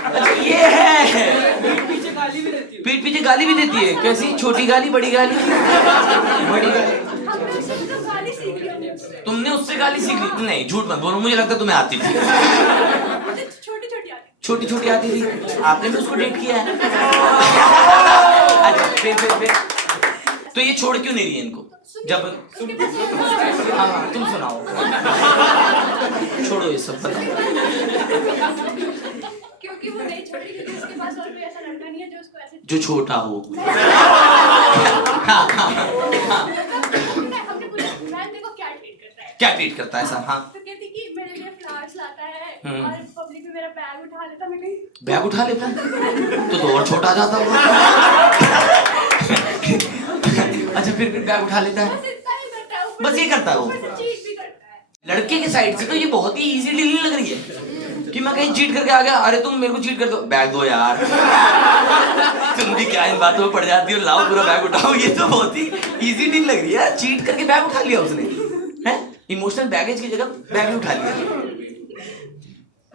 अच्छा ये है, पीछे गाली भी देती है। पीठ पीछे गाली भी देती है। कैसी, छोटी गाली बड़ी गाली? बड़ी गाली। तुमने उससे गाली सीख ली? नहीं झूठ मत बोलो, मुझे लगता तुम्हें आती थी। छोटी छोटी आती थी, आपने भी उसको डेट किया है? अच्छा फिर तो ये छोड़ क्यों नहीं रही है इनको? जब हाँ तुम सुनाओ, छोड़ो ये सब, बताओ। क्योंकि वो नहीं छोड़ी, क्योंकि उसके पास और कोई ऐसा लड़का नहीं है जो उसको ऐसे जो छोटा हो। हमने पूछा मैम देखो क्या ट्रीट करता है, क्या ट्रीट करता है ऐसा? हाँ तो कहती कि मेरे लिए फ्लावर्स लाता है और पब्लिक में मेरा बैग उठा लेता, मैं कहीं बैग उठा लेता तो और छोटा जाता वो। अच्छा फिर बैग उठा लेता है, बस इतना ही करता है, बस ये करता है वो। चीट भी करता है। लड़के के साइड से तो ये बहुत ही इजी डील लग रही है कि मैं कहीं चीट करके आ गया, अरे तुम मेरे को चीट कर दो, बैग दो यार। तुम भी क्या इन बातों में पड़ जाती हो, लाओ पूरा बैग उठाओ। ये तो बहुत ही इजी डील लग रही है यार, चीट करके बैग उठा लिया उसने, हैं? इमोशनल बैगेज की जगह बैग उठा लिया।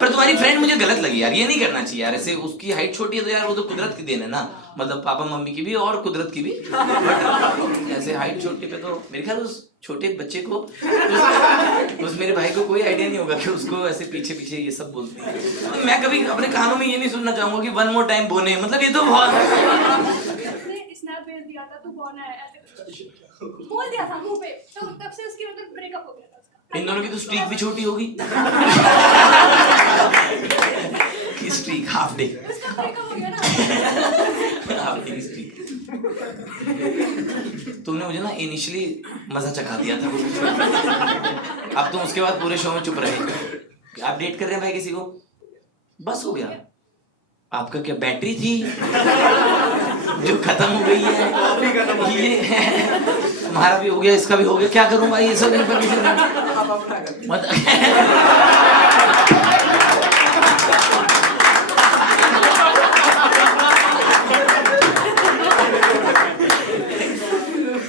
पर तुम्हारी फ्रेंड मुझे गलत लगी यार, ये नहीं करना चाहिए यार ऐसे। उसकी हाइट छोटी है तो यार वो तो कुदरत की देन है ना, मतलब पापा मम्मी की भी और कुदरत की भी। बट ऐसे हाइट छोटी पे तो मेरे ख्याल उस छोटे बच्चे को उस मेरे भाई को कोई आइडिया नहीं होगा कि उसको ऐसे पीछे पीछे ये सब बोलती है। तो मैं कभी अपने कानों में ये नहीं सुनना चाहूंगा कि वन मोर टाइम बोने, मतलब ये तो बहुत। स्नैप भेज दिया था तू कौन है ऐसे बोल दिया था मुंह पे, तो तब से उसकी मतलब ब्रेकअप हो गया था उसका। इन दोनों की तो स्ट्रीक भी छोटी होगी। स्ट्रीक हाफ डे, उसका ब्रेकअप हो गया ना। Half day streak. तुमने मुझे ना इनिशियली मजा चखा दिया था, अब तुम उसके बाद पूरे शो में चुप रहे। आप डेट कर रहे हैं भाई किसी को, बस हो गया। आपका क्या बैटरी थी जो खत्म हो गई है? ये तुम्हारा भी हो गया, इसका भी हो गया, क्या करूं भाई ये सब इन्फॉर्मेशन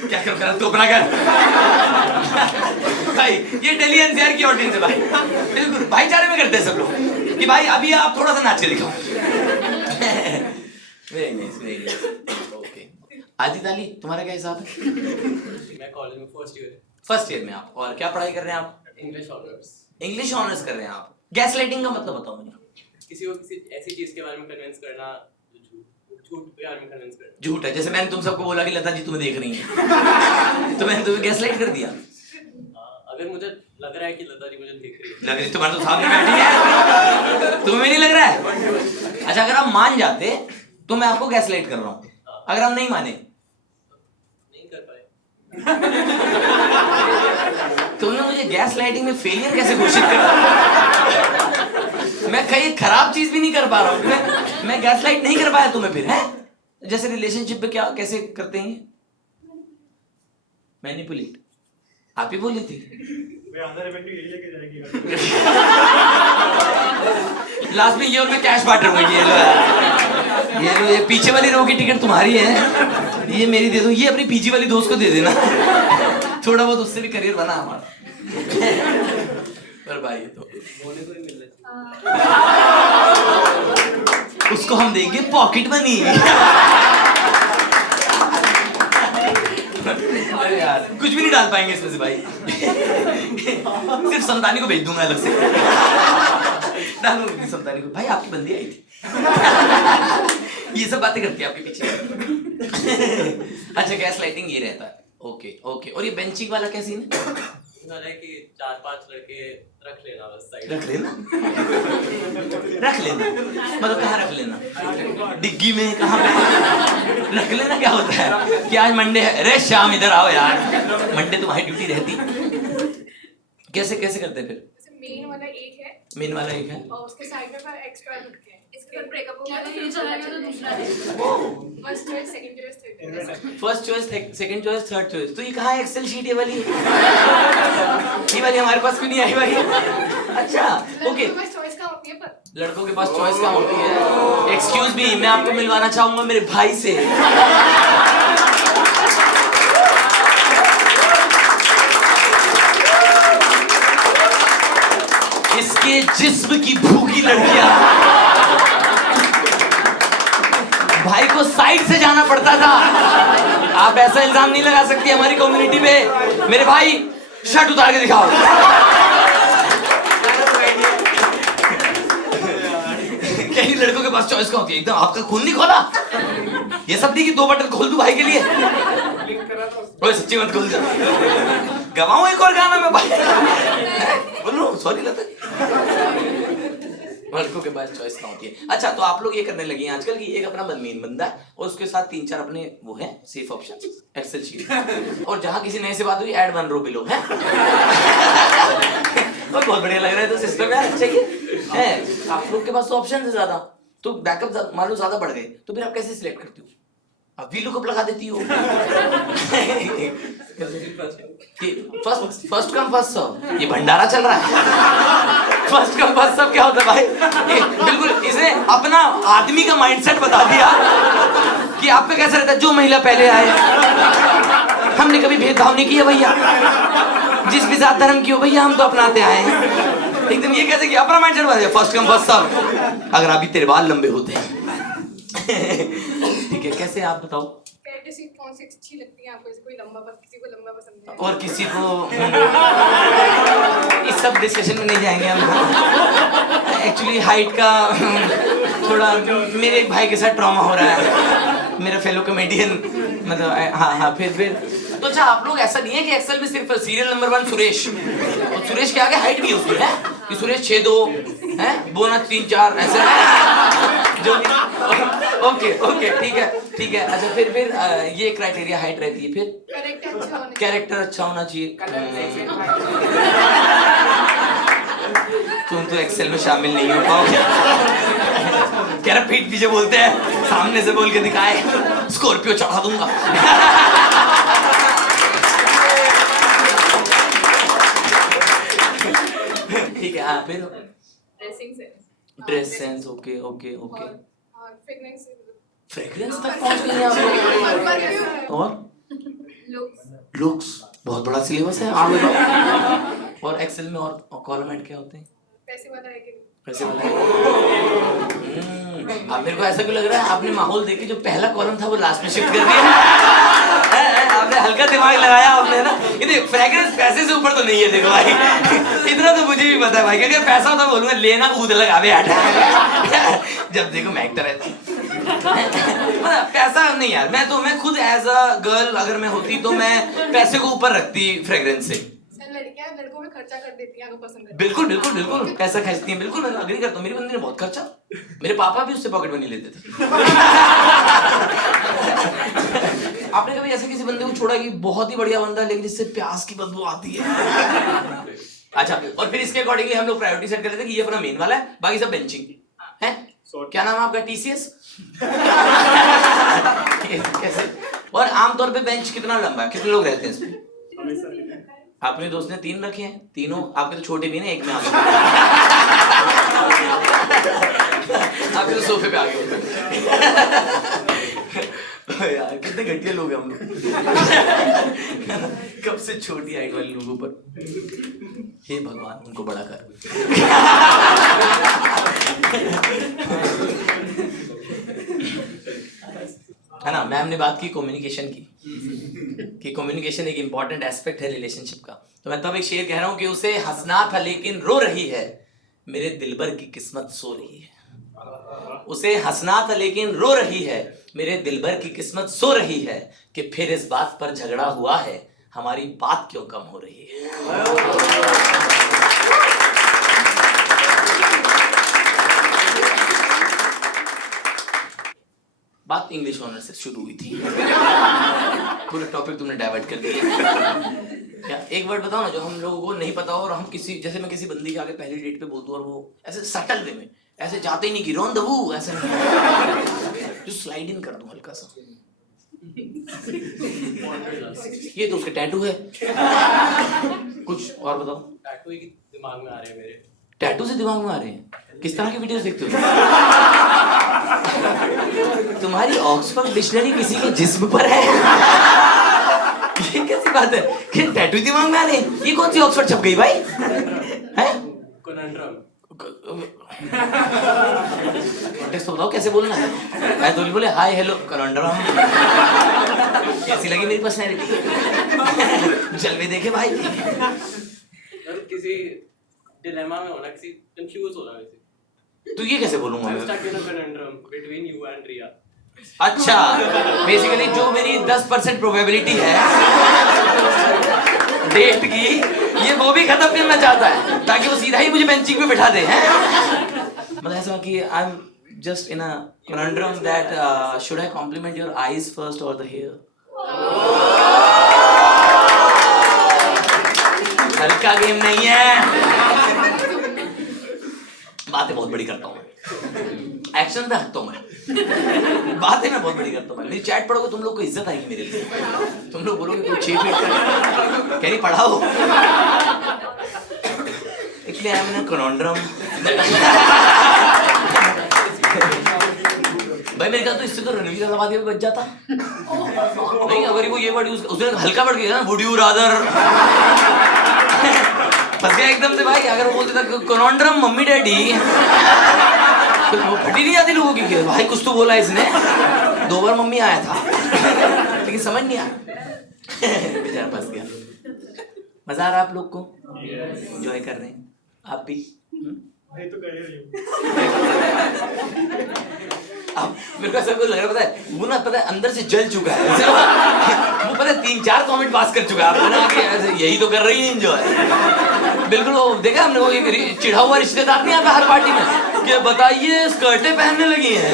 क्या करूं? तो इसको अपना कर। भाई ये दिल्ली एनसीआर की ऑडियंस है भाई, बिल्कुल भाईचारे में करते हैं सब लोग कि भाई अभी आप थोड़ा सा नाच के दिखाओ। Very nice, very nice, okay. Aadit Ali, तुम्हारा क्या हिसाब है? मैं कॉलेज में फर्स्ट ईयर में आप, और क्या पढ़ाई कर रहे हैं आप? English honours. इंग्लिश ऑनर्स कर रहे हैं आप। गैसलाइटिंग का मतलब बताओ मुझे। किसी को किसी ऐसी चीज के बारे में कन्विंस करना जो झूठ के बारे में कन्विंस करना। झूठ है, जैसे मैंने तुम सबको बोला कि लता जी तुम्हें देख रही हैं तो मैंने तुम्हें गैसलाइट कर दिया। अगर मुझे लग रहा है कि लता जी मुझे देख रही है, लग रही तुम्हारे तो सामने बैठी है, तुम्हें नहीं लग रहा है? अच्छा, अगर आप मान जाते तो मैं आपको गैसलाइट कर रहा हूँ, अगर हम नहीं माने नहीं कर पाए। तुमने मुझे गैस लाइटिंग में फेलियर कैसे घोषित कर? मैं कहीं खराब चीज भी नहीं कर पा रहा हूँ, मैं गैस लाइट नहीं कर पाया तुम्हें फिर, है? जैसे रिलेशनशिप में क्या कैसे करते हैं? मैनिपुलेट, आप ही बोली थी। लास्ट में ये और मैं कैश बांट रहा हूँ, ये लो ये पीछे वाली रो की टिकट तुम्हारी है, ये मेरी दे दो, ये अपनी पीछे वाली दोस्त को दे देना, थोड़ा बहुत उससे भी करियर बना हमारा। पर भाई तो बोलने को ही मिल रहा उसको हम देंगे पॉकेट मनी। अरे यार कुछ भी नहीं डाल पाएंगे इसमें से भाई, सिर्फ संतानी को भेज दूंगा अलग से, डालूंगी संतानी को, भाई आपकी बंदी आई थी। ये सब बातें करती है आपके पीछे। अच्छा, गैस लाइटिंग ये रहता है, ओके ओके। और ये बेंचिंग वाला क्या सीन है? है कि 4-5 लड़के रख लेना बस साइड। रख लेना मतलब कहाँ रख लेना? डिग्गी में? कहाँ पे रख लेना? क्या होता है कि आज मंडे है, अरे शाम इधर आओ यार, मंडे तुम्हारी ड्यूटी रहती। कैसे कैसे करते हैं फिर? मेन वाला एक है मेन वाला एक है और उसके साइड में एक्स्ट्रा रखे हैं। इसके बाद ब्रेकअप हो गया तो फिर चलेगा तो दूसरा है। First choice, second choice, third choice. First choice, second choice, third choice. तो ये कहाँ है एक्सेल शीट ये वाली? ये वाली हमारे पास भी नहीं आई भाई। अच्छा ओके, बस चॉइस का होती है पर लड़कों के पास चॉइस कहाँ होती है? एक्सक्यूज मी, मैं आपको मिलवाना चाहूंगा मेरे भाई से। इसके जिस्म की भूखी लड़कियां, भाई को साइड से जाना पड़ता था। आप ऐसा इल्जाम नहीं लगा सकती हमारी कम्युनिटी पे। मेरे भाई शर्ट उतार के दिखाओ। कई लड़कों के पास चॉइस कहाँ होती है? एकदम आपका खून नहीं खोला, ये सब नहीं कि 2 बटन खोल दूं भाई के लिए। ओए सच्ची मत खोल जा, गवाऊं एक और गाना में भाई। बोलो सॉरी लता, लड़कों के पास चॉइस कहाँ होती है? अच्छा, तो आप लोग ये करने लगे हैं आजकल कि एक अपना मेन बंदा है और उसके साथ 3-4 अपने वो है सेफ ऑप्शन, एक्सेल शीट, और जहां किसी नए से बात हुई ऐड 1 रो बिलो है। और बहुत बढ़िया लग रहा है, तो सिस्टम यार अच्छा ही है। आप लोग के पास तो ऑप्शन है ज्यादा, तो बैकअप मान लो ज्यादा बढ़ गए, तो फिर आप कैसे सिलेक्ट करती हो? अब वी लुकअप लगा देती हो? फर्स्ट कम फर्स्ट सर्व, ये भंडारा चल रहा है। फर्स्ट कम फर्स्ट सर्व क्या होता है भाई? बिल्कुल इसने अपना आदमी का माइंडसेट बता दिया कि आपका कैसा रहता है, जो महिला पहले आए। हमने कभी भेदभाव नहीं किया भैया, जिस भी जात धर्म की हो भैया हम तो अपनाते आए हैं। एकदम ये कैसे कि अपना माइंडसेट बता दिया, फर्स्ट कम फर्स्ट सर्व। अगर अभी तेरे बाल लंबे होते हैं। ठीक है, कैसे आप बताओ? कौन सी अच्छी लगती है आपको? कोई लंबा, किसी को लंबा पसंद है और किसी को इस सब डिस्कशन में नहीं जाएंगे हम। एक्चुअली हाइट का थोड़ा मेरे एक भाई के साथ ट्रॉमा हो रहा है, मेरा फेलो कॉमेडियन, मतलब हाँ फिर तो अच्छा, आप लोग ऐसा नहीं है कि एक्सेल में सिर्फ सीरियल नंबर 1 सुरेश, और सुरेश के आगे हाइट भी उसकी है कि सुरेश 6'2" है, बोना 3-4 ऐसे जो ओके ठीक है। अच्छा फिर ये क्राइटेरिया हाइट रहती है, फिर कैरेक्टर अच्छा होना चाहिए। तुम तो एक्सेल में शामिल नहीं हो पाओगे। कह रहा पीठ पीछे बोलते हैं, सामने से बोल के दिखाए, स्कॉर्पियो चढ़ा दूंगा। ठीक है, हाँ फिर ड्रेस सेंस, ओके। फ्रेग्रेंस तक पहुंच गई आप लोग। और लुक्स बहुत बड़ा सिलेबस है आप बताओ। और एक्सेल में और कॉलम हेड क्या होते हैं? पैसे वाला है कि पैसे वाला। अब मेरे को ऐसा क्यों लग रहा है आपने माहौल देख के जो पहला कॉलम था वो लास्ट में शिफ्ट कर दिया। आपने हल्का दिमाग लगाया आपने ना। ये फ्रेग्रेंस पैसे से ऊपर तो नहीं है देखो भाई, इतना तो मुझे भी पता है भाई, क्योंकि पैसा होता बोलूंगा लेना कूद लगावे हटा जब देखो महकता रहता मतलब पैसा नहीं यार। मैं खुद एज अ गर्ल अगर मैं होती तो मैं पैसे को ऊपर रखती फ्रेग्रेंस से। लड़कियां लड़कों में खर्चा कर देती हैं, पसंद है। बिल्कुल बिल्कुल बिल्कुल पैसा खर्चती हैं, बिल्कुल मैं अग्री करता हूँ। मेरी बंदी ने बहुत खर्चा, मेरे पापा भी उससे पॉकेट मनी लेते थे। आपने कभी ऐसे किसी बंदे को छोड़ा कि बहुत ही बढ़िया बंदा लेकिन जिससे प्यास की बदबू आती है? अच्छा, और फिर इसके अकॉर्डिंगली हम लोग प्रायोरिटी सेट कर लेते हैं कि ये अपना मेन वाला है, बाकी सब बेंचिंग है। क्या नाम है आपका? TCS? कैसे? और आमतौर पे बेंच कितना लंबा है, कितने लोग रहते हैं इसमें? अपने दोस्त ने 3 रखे हैं, तीनों आपके तो छोटे भी ना, एक में आ गए आपके तो सोफे पे आ गए। यार कितने घटिया लोग हैं हम लोग। कब से छोटी हाइट वाले लोगों पर, हे भगवान उनको बड़ा कर। है ना, मैम ने बात की कम्युनिकेशन की, कि कम्युनिकेशन एक इंपॉर्टेंट एस्पेक्ट है रिलेशनशिप का। तो मैं तब एक शेर कह रहा हूं कि उसे हंसना था लेकिन रो रही है, मेरे दिलबर की किस्मत सो रही है। उसे हंसना था लेकिन रो रही है, मेरे दिलबर की किस्मत सो रही है, कि फिर इस बात पर झगड़ा हुआ है, हमारी बात क्यों कम हो रही है। बात इंग्लिश ऑनर से शुरू हुई थी, पूरा टॉपिक तुमने डाइवर्ट कर दिया। क्या एक वर्ड बताओ ना जो हम लोगों को नहीं पता हो, और हम किसी, जैसे मैं किसी बंदी के आगे पहली डेट पे बोल दूं और वो ऐसे सटल वे में, ऐसे जाते ही नहीं कि रोन दबू, ऐसे नहीं, जो स्लाइड इन कर दूं हल्का सा। ये तो उसके टैटू है। कुछ और बताओ। टैटू ही दिमाग में आ रहे हैं मेरे। टैटू से दिमाग में आ रहे हैं? किस तरह की वीडियोस देखते हो? तुम्हारी ऑक्सफोर्ड डिक्शनरी किसी के जिस्म पर है? ये कैसी बात है कि टैटू दिमाग में आ रहे हैं? ये कौन सी ऑक्सफोर्ड छप गई भाई? हैं? कॉन्ट्रम। कॉन्टेक्स्ट तो बताओ कैसे बोलना है। मैं तो बोले हाय हेलो कॉन्ट्रम। कैसी लगी मेरी पर्सनैलिटी? जलवे देखे भाई। और किसी डिलेमा में होना, किसी कंफ्यूज होना वैसे। तो ये कैसे बोलूंगा मैं? stuck in a conundrum between you and Riya. अच्छा, बेसिकली जो मेरी 10% प्रोबेबिलिटी है डेट की, ये वो भी खत्म करना चाहता है ताकि वो सीधा ही मुझे बेंचिंग पे बिठा दे। हैं मतलब ऐसा कि I am just in a conundrum that should I compliment your eyes first or the hair? हल्का गेम नहीं है। बातें बहुत बड़ी करता हूँ मैं, एक्शन पे हटता हूँ मैं, बातें मैं बहुत बड़ी करता हूँ मैं। मेरी चैट पढ़ोगे तुम लोग को इज्जत आएगी मेरे लिए। तुम लोग बोलोगे कोई 6 फीट का कह रही पढ़ाओ। इसलिए आई एम इन अ कॉन्ट्रम। भाई मेरे ख्याल तो इससे तो रणवीर अलाहाबादी में बच जाता नहीं, अगर वो ये वर्ड यूज, उसने हल्का बढ़ गया ना, वुड यू रादर, फंस गया एकदम से भाई। अगर वो बोलते था कॉन्ट्रम मम्मी डैडी, तो वो फटी नहीं आती लोगों की, भाई कुछ तो बोला इसने। 2 बार मम्मी आया था लेकिन समझ नहीं आया, बेचारा फंस गया। मजा आ रहा है आप लोग को? एंजॉय कर रहे हैं आप भी? तो कर रही हूँ। अब मेरे को ऐसा कुछ लग रहा है, पता है वो ना, पता है अंदर से जल चुका है वो, पता है 3-4 कमेंट पास कर चुका है ना कि ऐसे यही तो कर रही है एंजॉय। बिल्कुल वो देखा हमने, वो एक चिढ़ा हुआ रिश्तेदार नहीं आता हर पार्टी में कि बताइए स्कर्टें पहनने लगी हैं,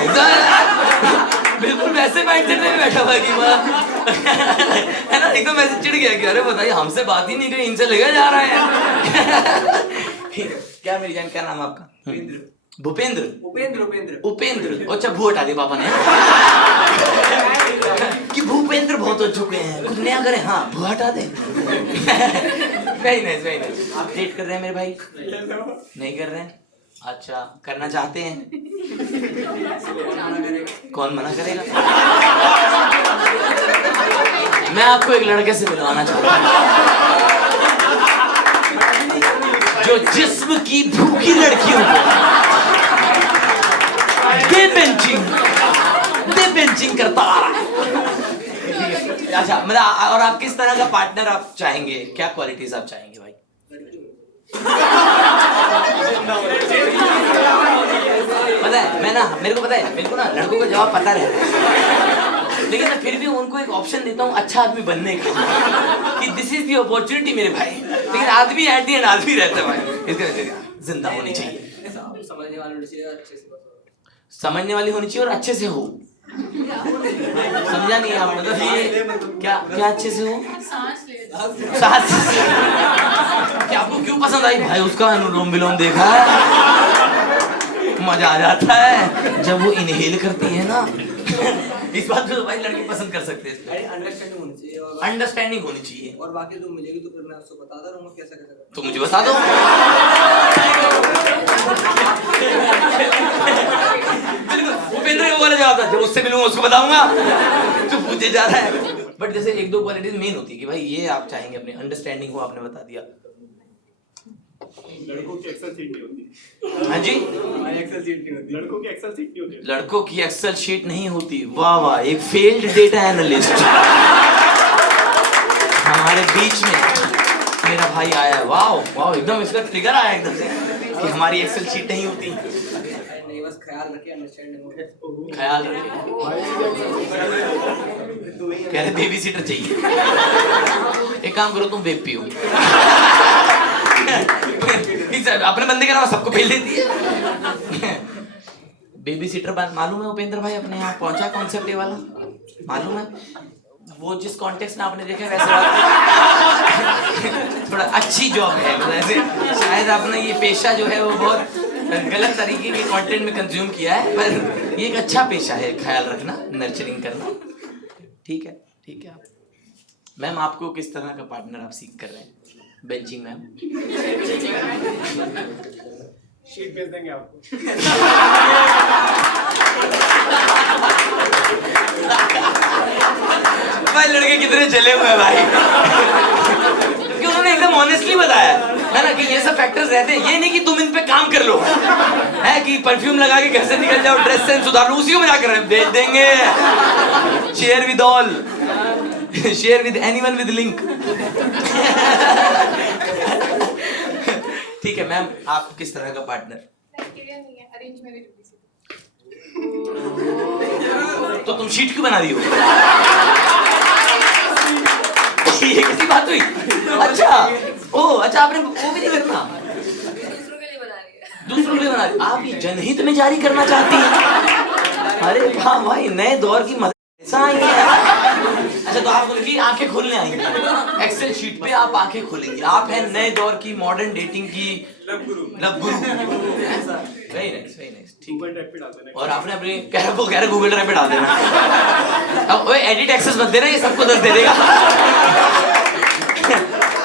बिल्कुल वैसे माइंडसेट में बैठा हुआ कि है ना, एकदम वैसे चिढ़ गया कि अरे बताइए हमसे बात ही नहीं करी, इनसे लेकर जा रहे हैं। क्या मेरी जान, क्या नाम है आपका? भूपेंद्र। उपेंद्र। अच्छा भू हटा दिया पापा ने कि भूपेंद्र बहुत हो चुके हैं, कुछ नया करें। हाँ भू हटा दे। Very nice very nice. आप डेट कर रहे हैं मेरे भाई? नहीं कर रहे हैं? अच्छा, करना चाहते हैं? कौन मना करेगा? मैं आपको एक लड़के से मिलवाना चाहता हूँ जो जिस्म की भूखी लड़कियों को दे बेंचिंग करता आ रहा है। अच्छा मतलब और आप किस तरह का पार्टनर आप चाहेंगे, क्या क्वालिटीज आप चाहेंगे भाई? पता है मेरे को ना लड़कों का जवाब पता रहता है, लेकिन मैं फिर भी उनको एक ऑप्शन देता हूँ अच्छा आदमी बनने का, कि दिस इज दी अपॉर्चुनिटी मेरे भाई। लेकिन आदमी एट दी एंड आदमी रहता है भाई, इसके जिंदा होनी चाहिए, समझने वाली होनी चाहिए और अच्छे से हो। समझा नहीं आप, मतलब ये क्या अच्छे से हो? सांस क्या आपको क्यों पसंद आई भाई? उसका अनुलोम विलोम देखा है, मजा आ जाता है जब वो इनहेल करती है ना। इस बात को भाई लड़के पसंद कर सकते हैं। अंडरस्टैंडिंग होनी चाहिए और बाकी जो मिलेगी तो फिर मैं उसको बताता रहूंगा कैसा करना। तो मुझे बता दो। उपेंद्र को वाला जवाब था, जब उससे मिलूंगा उसको बताऊंगा। तो पूछे जा रहा है, बट जैसे एक दो क्वालिटीज मेन होती है कि भाई ये आप चाहेंगे अपनी अंडरस्टैंडिंग हो, आपने बता दिया। लड़कों की एक्सेल शीट नहीं होती। हाँ जी, एक्सेल शीट नहीं होती। लड़कों की एक्सेल शीट नहीं होती। लड़कों की एक्सेल शीट नहीं होती। वाह वाह, एक फेल्ड डेटा एनालिस्ट हमारे बीच में मेरा भाई आया है। वाह वाह, एकदम इसका ट्रिगर आया एकदम से कि हमारी एक्सेल शीट नहीं होती। नहीं बस ख्याल रखिए, अंडरस्टैंडिंग हो। ख्याल रखिए, कह रहे बेबी सीटर चाहिए। एक काम करो, तुम वेब पियो। अपने बंदे के नाम सबको भेज देती है। बेबी सीटर मालूम है उपेंद्र भाई, अपने यहाँ पहुंचा कॉन्सेप्ट ये वाला मालूम है? वो जिस कॉन्टेक्स्ट में आपने देखा वैसे थोड़ा अच्छी जॉब है, वैसे शायद आपने ये पेशा जो है वो बहुत गलत तरीके के कंटेंट में कंज्यूम किया है, पर ये एक अच्छा पेशा है, ख्याल रखना, नर्चरिंग करना। ठीक है मैम, आपको किस तरह का पार्टनर आप सीख कर रहे हैं? बेंचिंग मैम, शीट भेज देंगे आपको। भाई लड़के कितने चले हुए हैं भाई, क्योंकि उन्होंने एकदम ऑनेस्टली बताया है ना कि ये सब फैक्टर्स रहते हैं। ये नहीं कि तुम इन पे काम कर लो, है कि परफ्यूम लगा के घर से निकल जाओ, ड्रेस सेंस सुधार लो, उसी को मजाक कर रहे हैं। भेज देंगे, share with all, share with anyone with link. ठीक है मैम, आप किस तरह का पार्टनर? तो तुम शीट क्यों बना रही हो? ये कैसी बात हुई? अच्छा आपने वो भी नहीं करना, दूसरों के लिए बना रही। आप ये जनहित में जारी करना चाहती हैं? अरे वाह भाई, नए दौर की मदरसा आई है। अच्छा तो आप उनकी आंखें खोलने आएंगे, एक्सेल शीट पे आप आंखें खोलेंगी। आप हैं नए दौर की मॉडर्न डेटिंग की लव गुरु। वेरी नाइस, ठीक। और आपने अपनी कह रहे गूगल ड्राइव पे डाल देना। अब ओए एडिट एक्सेस मत देना, ये सबको 10 दे देगा।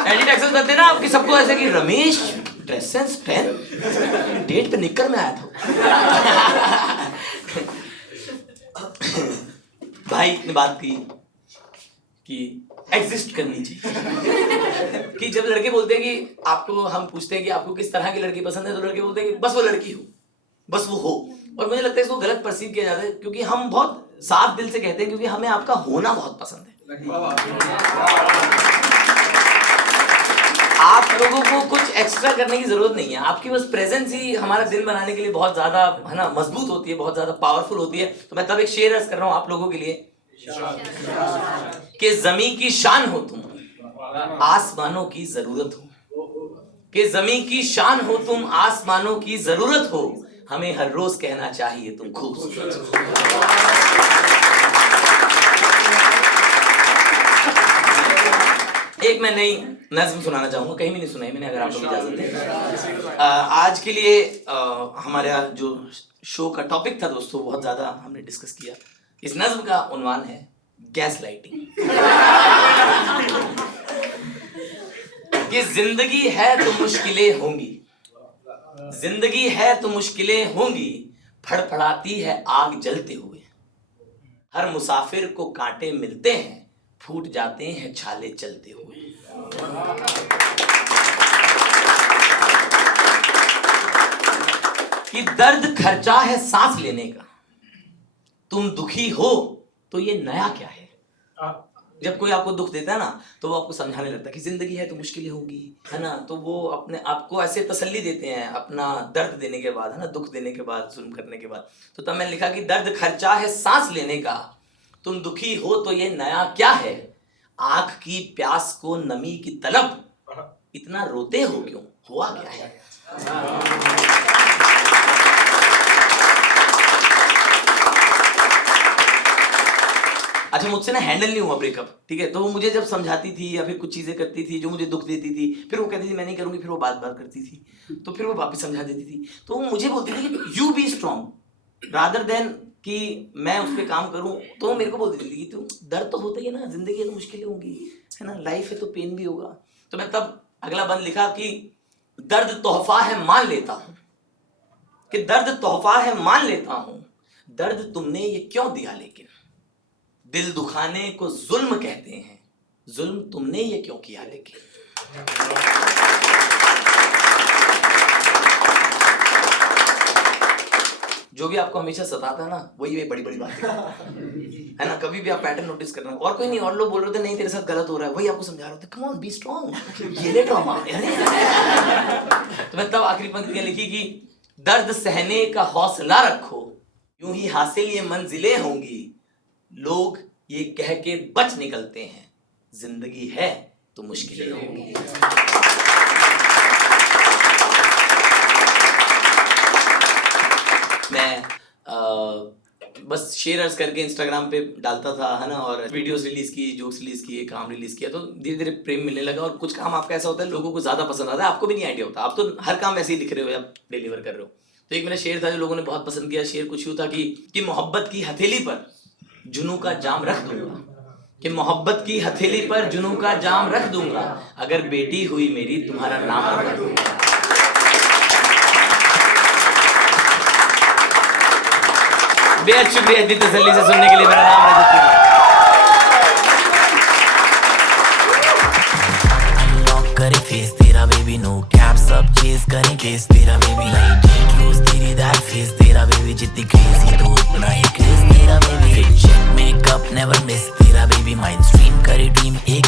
एडिट एक्सेस मत देना, आपकी सबको ऐसे कि रमेश ड्रेस सेंस 10 डेट पे निकल में आया था। भाई ने बात की कि एग्जिस्ट करनी चाहिए। कि जब लड़के बोलते हैं कि आपको, हम पूछते हैं कि आपको किस तरह की लड़की पसंद है, तो लड़के बोलते हैं कि बस वो लड़की हो, बस वो हो। और मुझे लगता है इसको गलत परसीव किया जाता है, क्योंकि हम बहुत साफ दिल से कहते हैं क्योंकि हमें आपका होना बहुत पसंद है। आप लोगों को कुछ एक्स्ट्रा करने की जरूरत नहीं है, आपकी बस प्रेजेंस ही हमारा दिन बनाने के लिए बहुत ज्यादा है ना मजबूत होती है, बहुत ज्यादा पावरफुल होती है। तो मैं तब एक शेर अर्ज कर रहा हूँ आप लोगों के लिए कि ज़मीं की शान हो तुम, आसमानों की जरूरत हो। कि ज़मीं की शान हो तुम, आसमानों की जरूरत हो, हमें हर रोज कहना चाहिए तुम खूबसूरत हो। एक मैं नई नज़्म सुनाना चाहूंगा, कहीं भी नहीं सुनाई मैंने, अगर आप लोग इजाजत दें। आज के लिए हमारा जो शो का टॉपिक था दोस्तों, बहुत ज्यादा हमने डिस्कस किया। इस नज़्म का उन्वान है गैस लाइटिंग। कि जिंदगी है तो मुश्किलें होंगी, जिंदगी है तो मुश्किलें होंगी, फड़फड़ाती है आग जलते हुए। हर मुसाफिर को कांटे मिलते हैं, फूट जाते हैं छाले चलते हुए। कि दर्द खर्चा है सांस लेने का, तुम दुखी हो तो ये नया क्या है। जब कोई आपको दुख देता है ना तो वो आपको समझाने लगता है कि जिंदगी है तो मुश्किलें होंगी, है ना, तो वो अपने आपको ऐसे तसल्ली देते हैं अपना दर्द देने के बाद, है ना, दुख देने के बाद, जुल्म करने के बाद। तो तब मैंने लिखा कि दर्द खर्चा है सांस लेने का, तुम दुखी हो तो ये नया क्या है। आंख की प्यास को नमी की तलब, इतना रोते हो क्यों, हुआ क्या है। अच्छा, मुझसे ना हैंडल नहीं हुआ ब्रेकअप, ठीक है, तो वो मुझे जब समझाती थी या फिर कुछ चीजें करती थी जो मुझे दुख देती थी, फिर वो कहती थी मैं नहीं करूंगी, फिर वो बात करती थी, तो फिर वो वापस समझा देती थी। तो वो मुझे बोलती थी कि you be strong rather than कि मैं उस पर काम करूं। तो वो मेरे को बोलती थी कि तू, दर्द तो होता ही है ना, जिंदगी है तो मुश्किलें होंगी, है ना, लाइफ है तो पेन भी होगा। तो मैं तब अगला बंद लिखा कि दर्द तोहफा है मान लेता हूं, कि दर्द तोहफा है मान लेता हूं, दर्द तुमने ये क्यों दिया, लेकिन दिल दुखाने को जुल्म कहते हैं, जुल्म तुमने ये क्यों किया, लेकिन। जो भी आपको हमेशा सताता है ना वही बड़ी बड़ी बात है ना। कभी भी आप पैटर्न नोटिस करना, और कोई नहीं, और लोग बोल रहे थे नहीं तेरे साथ गलत हो रहा है, वही आपको समझा रहे थे कम ऑन बी स्ट्रांग, ये ले ड्रामा। तो मैं तब आखिरी पंक्तियां लिखी कि दर्द सहने का हौसला रखो, यूं ही हासिल ये मंजिलें होंगी, लोग ये कह के बच निकलते हैं, जिंदगी है तो मुश्किलें होंगी। मैं बस शेयर अर्ज करके इंस्टाग्राम पे डालता था, है ना, और वीडियोस रिलीज की, जोक्स रिलीज किए, काम रिलीज किया, तो धीरे धीरे प्रेम मिलने लगा। और कुछ काम आपका ऐसा होता है लोगों को ज्यादा पसंद आता है, आपको भी नहीं आइडिया होता, आप तो हर काम ऐसे ही लिख रहे हो या डिलीवर कर रहे हो। तो एक मेरा शेर था जो लोगों ने बहुत पसंद किया। शेर कुछ यूं था कि मोहब्बत की हथेली पर जुनू का जाम रख दूंगा, कि मोहब्बत की हथेली पर जुनू का जाम रख दूंगा, अगर बेटी हुई मेरी तुम्हारा नाम रख दूंगा। बेहद शुक्रिया इतनी तसल्ली से सुनने के लिए। मेरा नाम रजत है। करे फेस तेरा बेबी, नो कैप सब चेस करे केस तेरा बेबी, नहीं डेट रोज तेरी दैट फेस तेरा बेबी, जितनी क्रेजी तो उतना ही क्रेज तेरा baby, fit check makeup never miss तेरा बेबी, माइंड स्ट्रीम करे टीम एक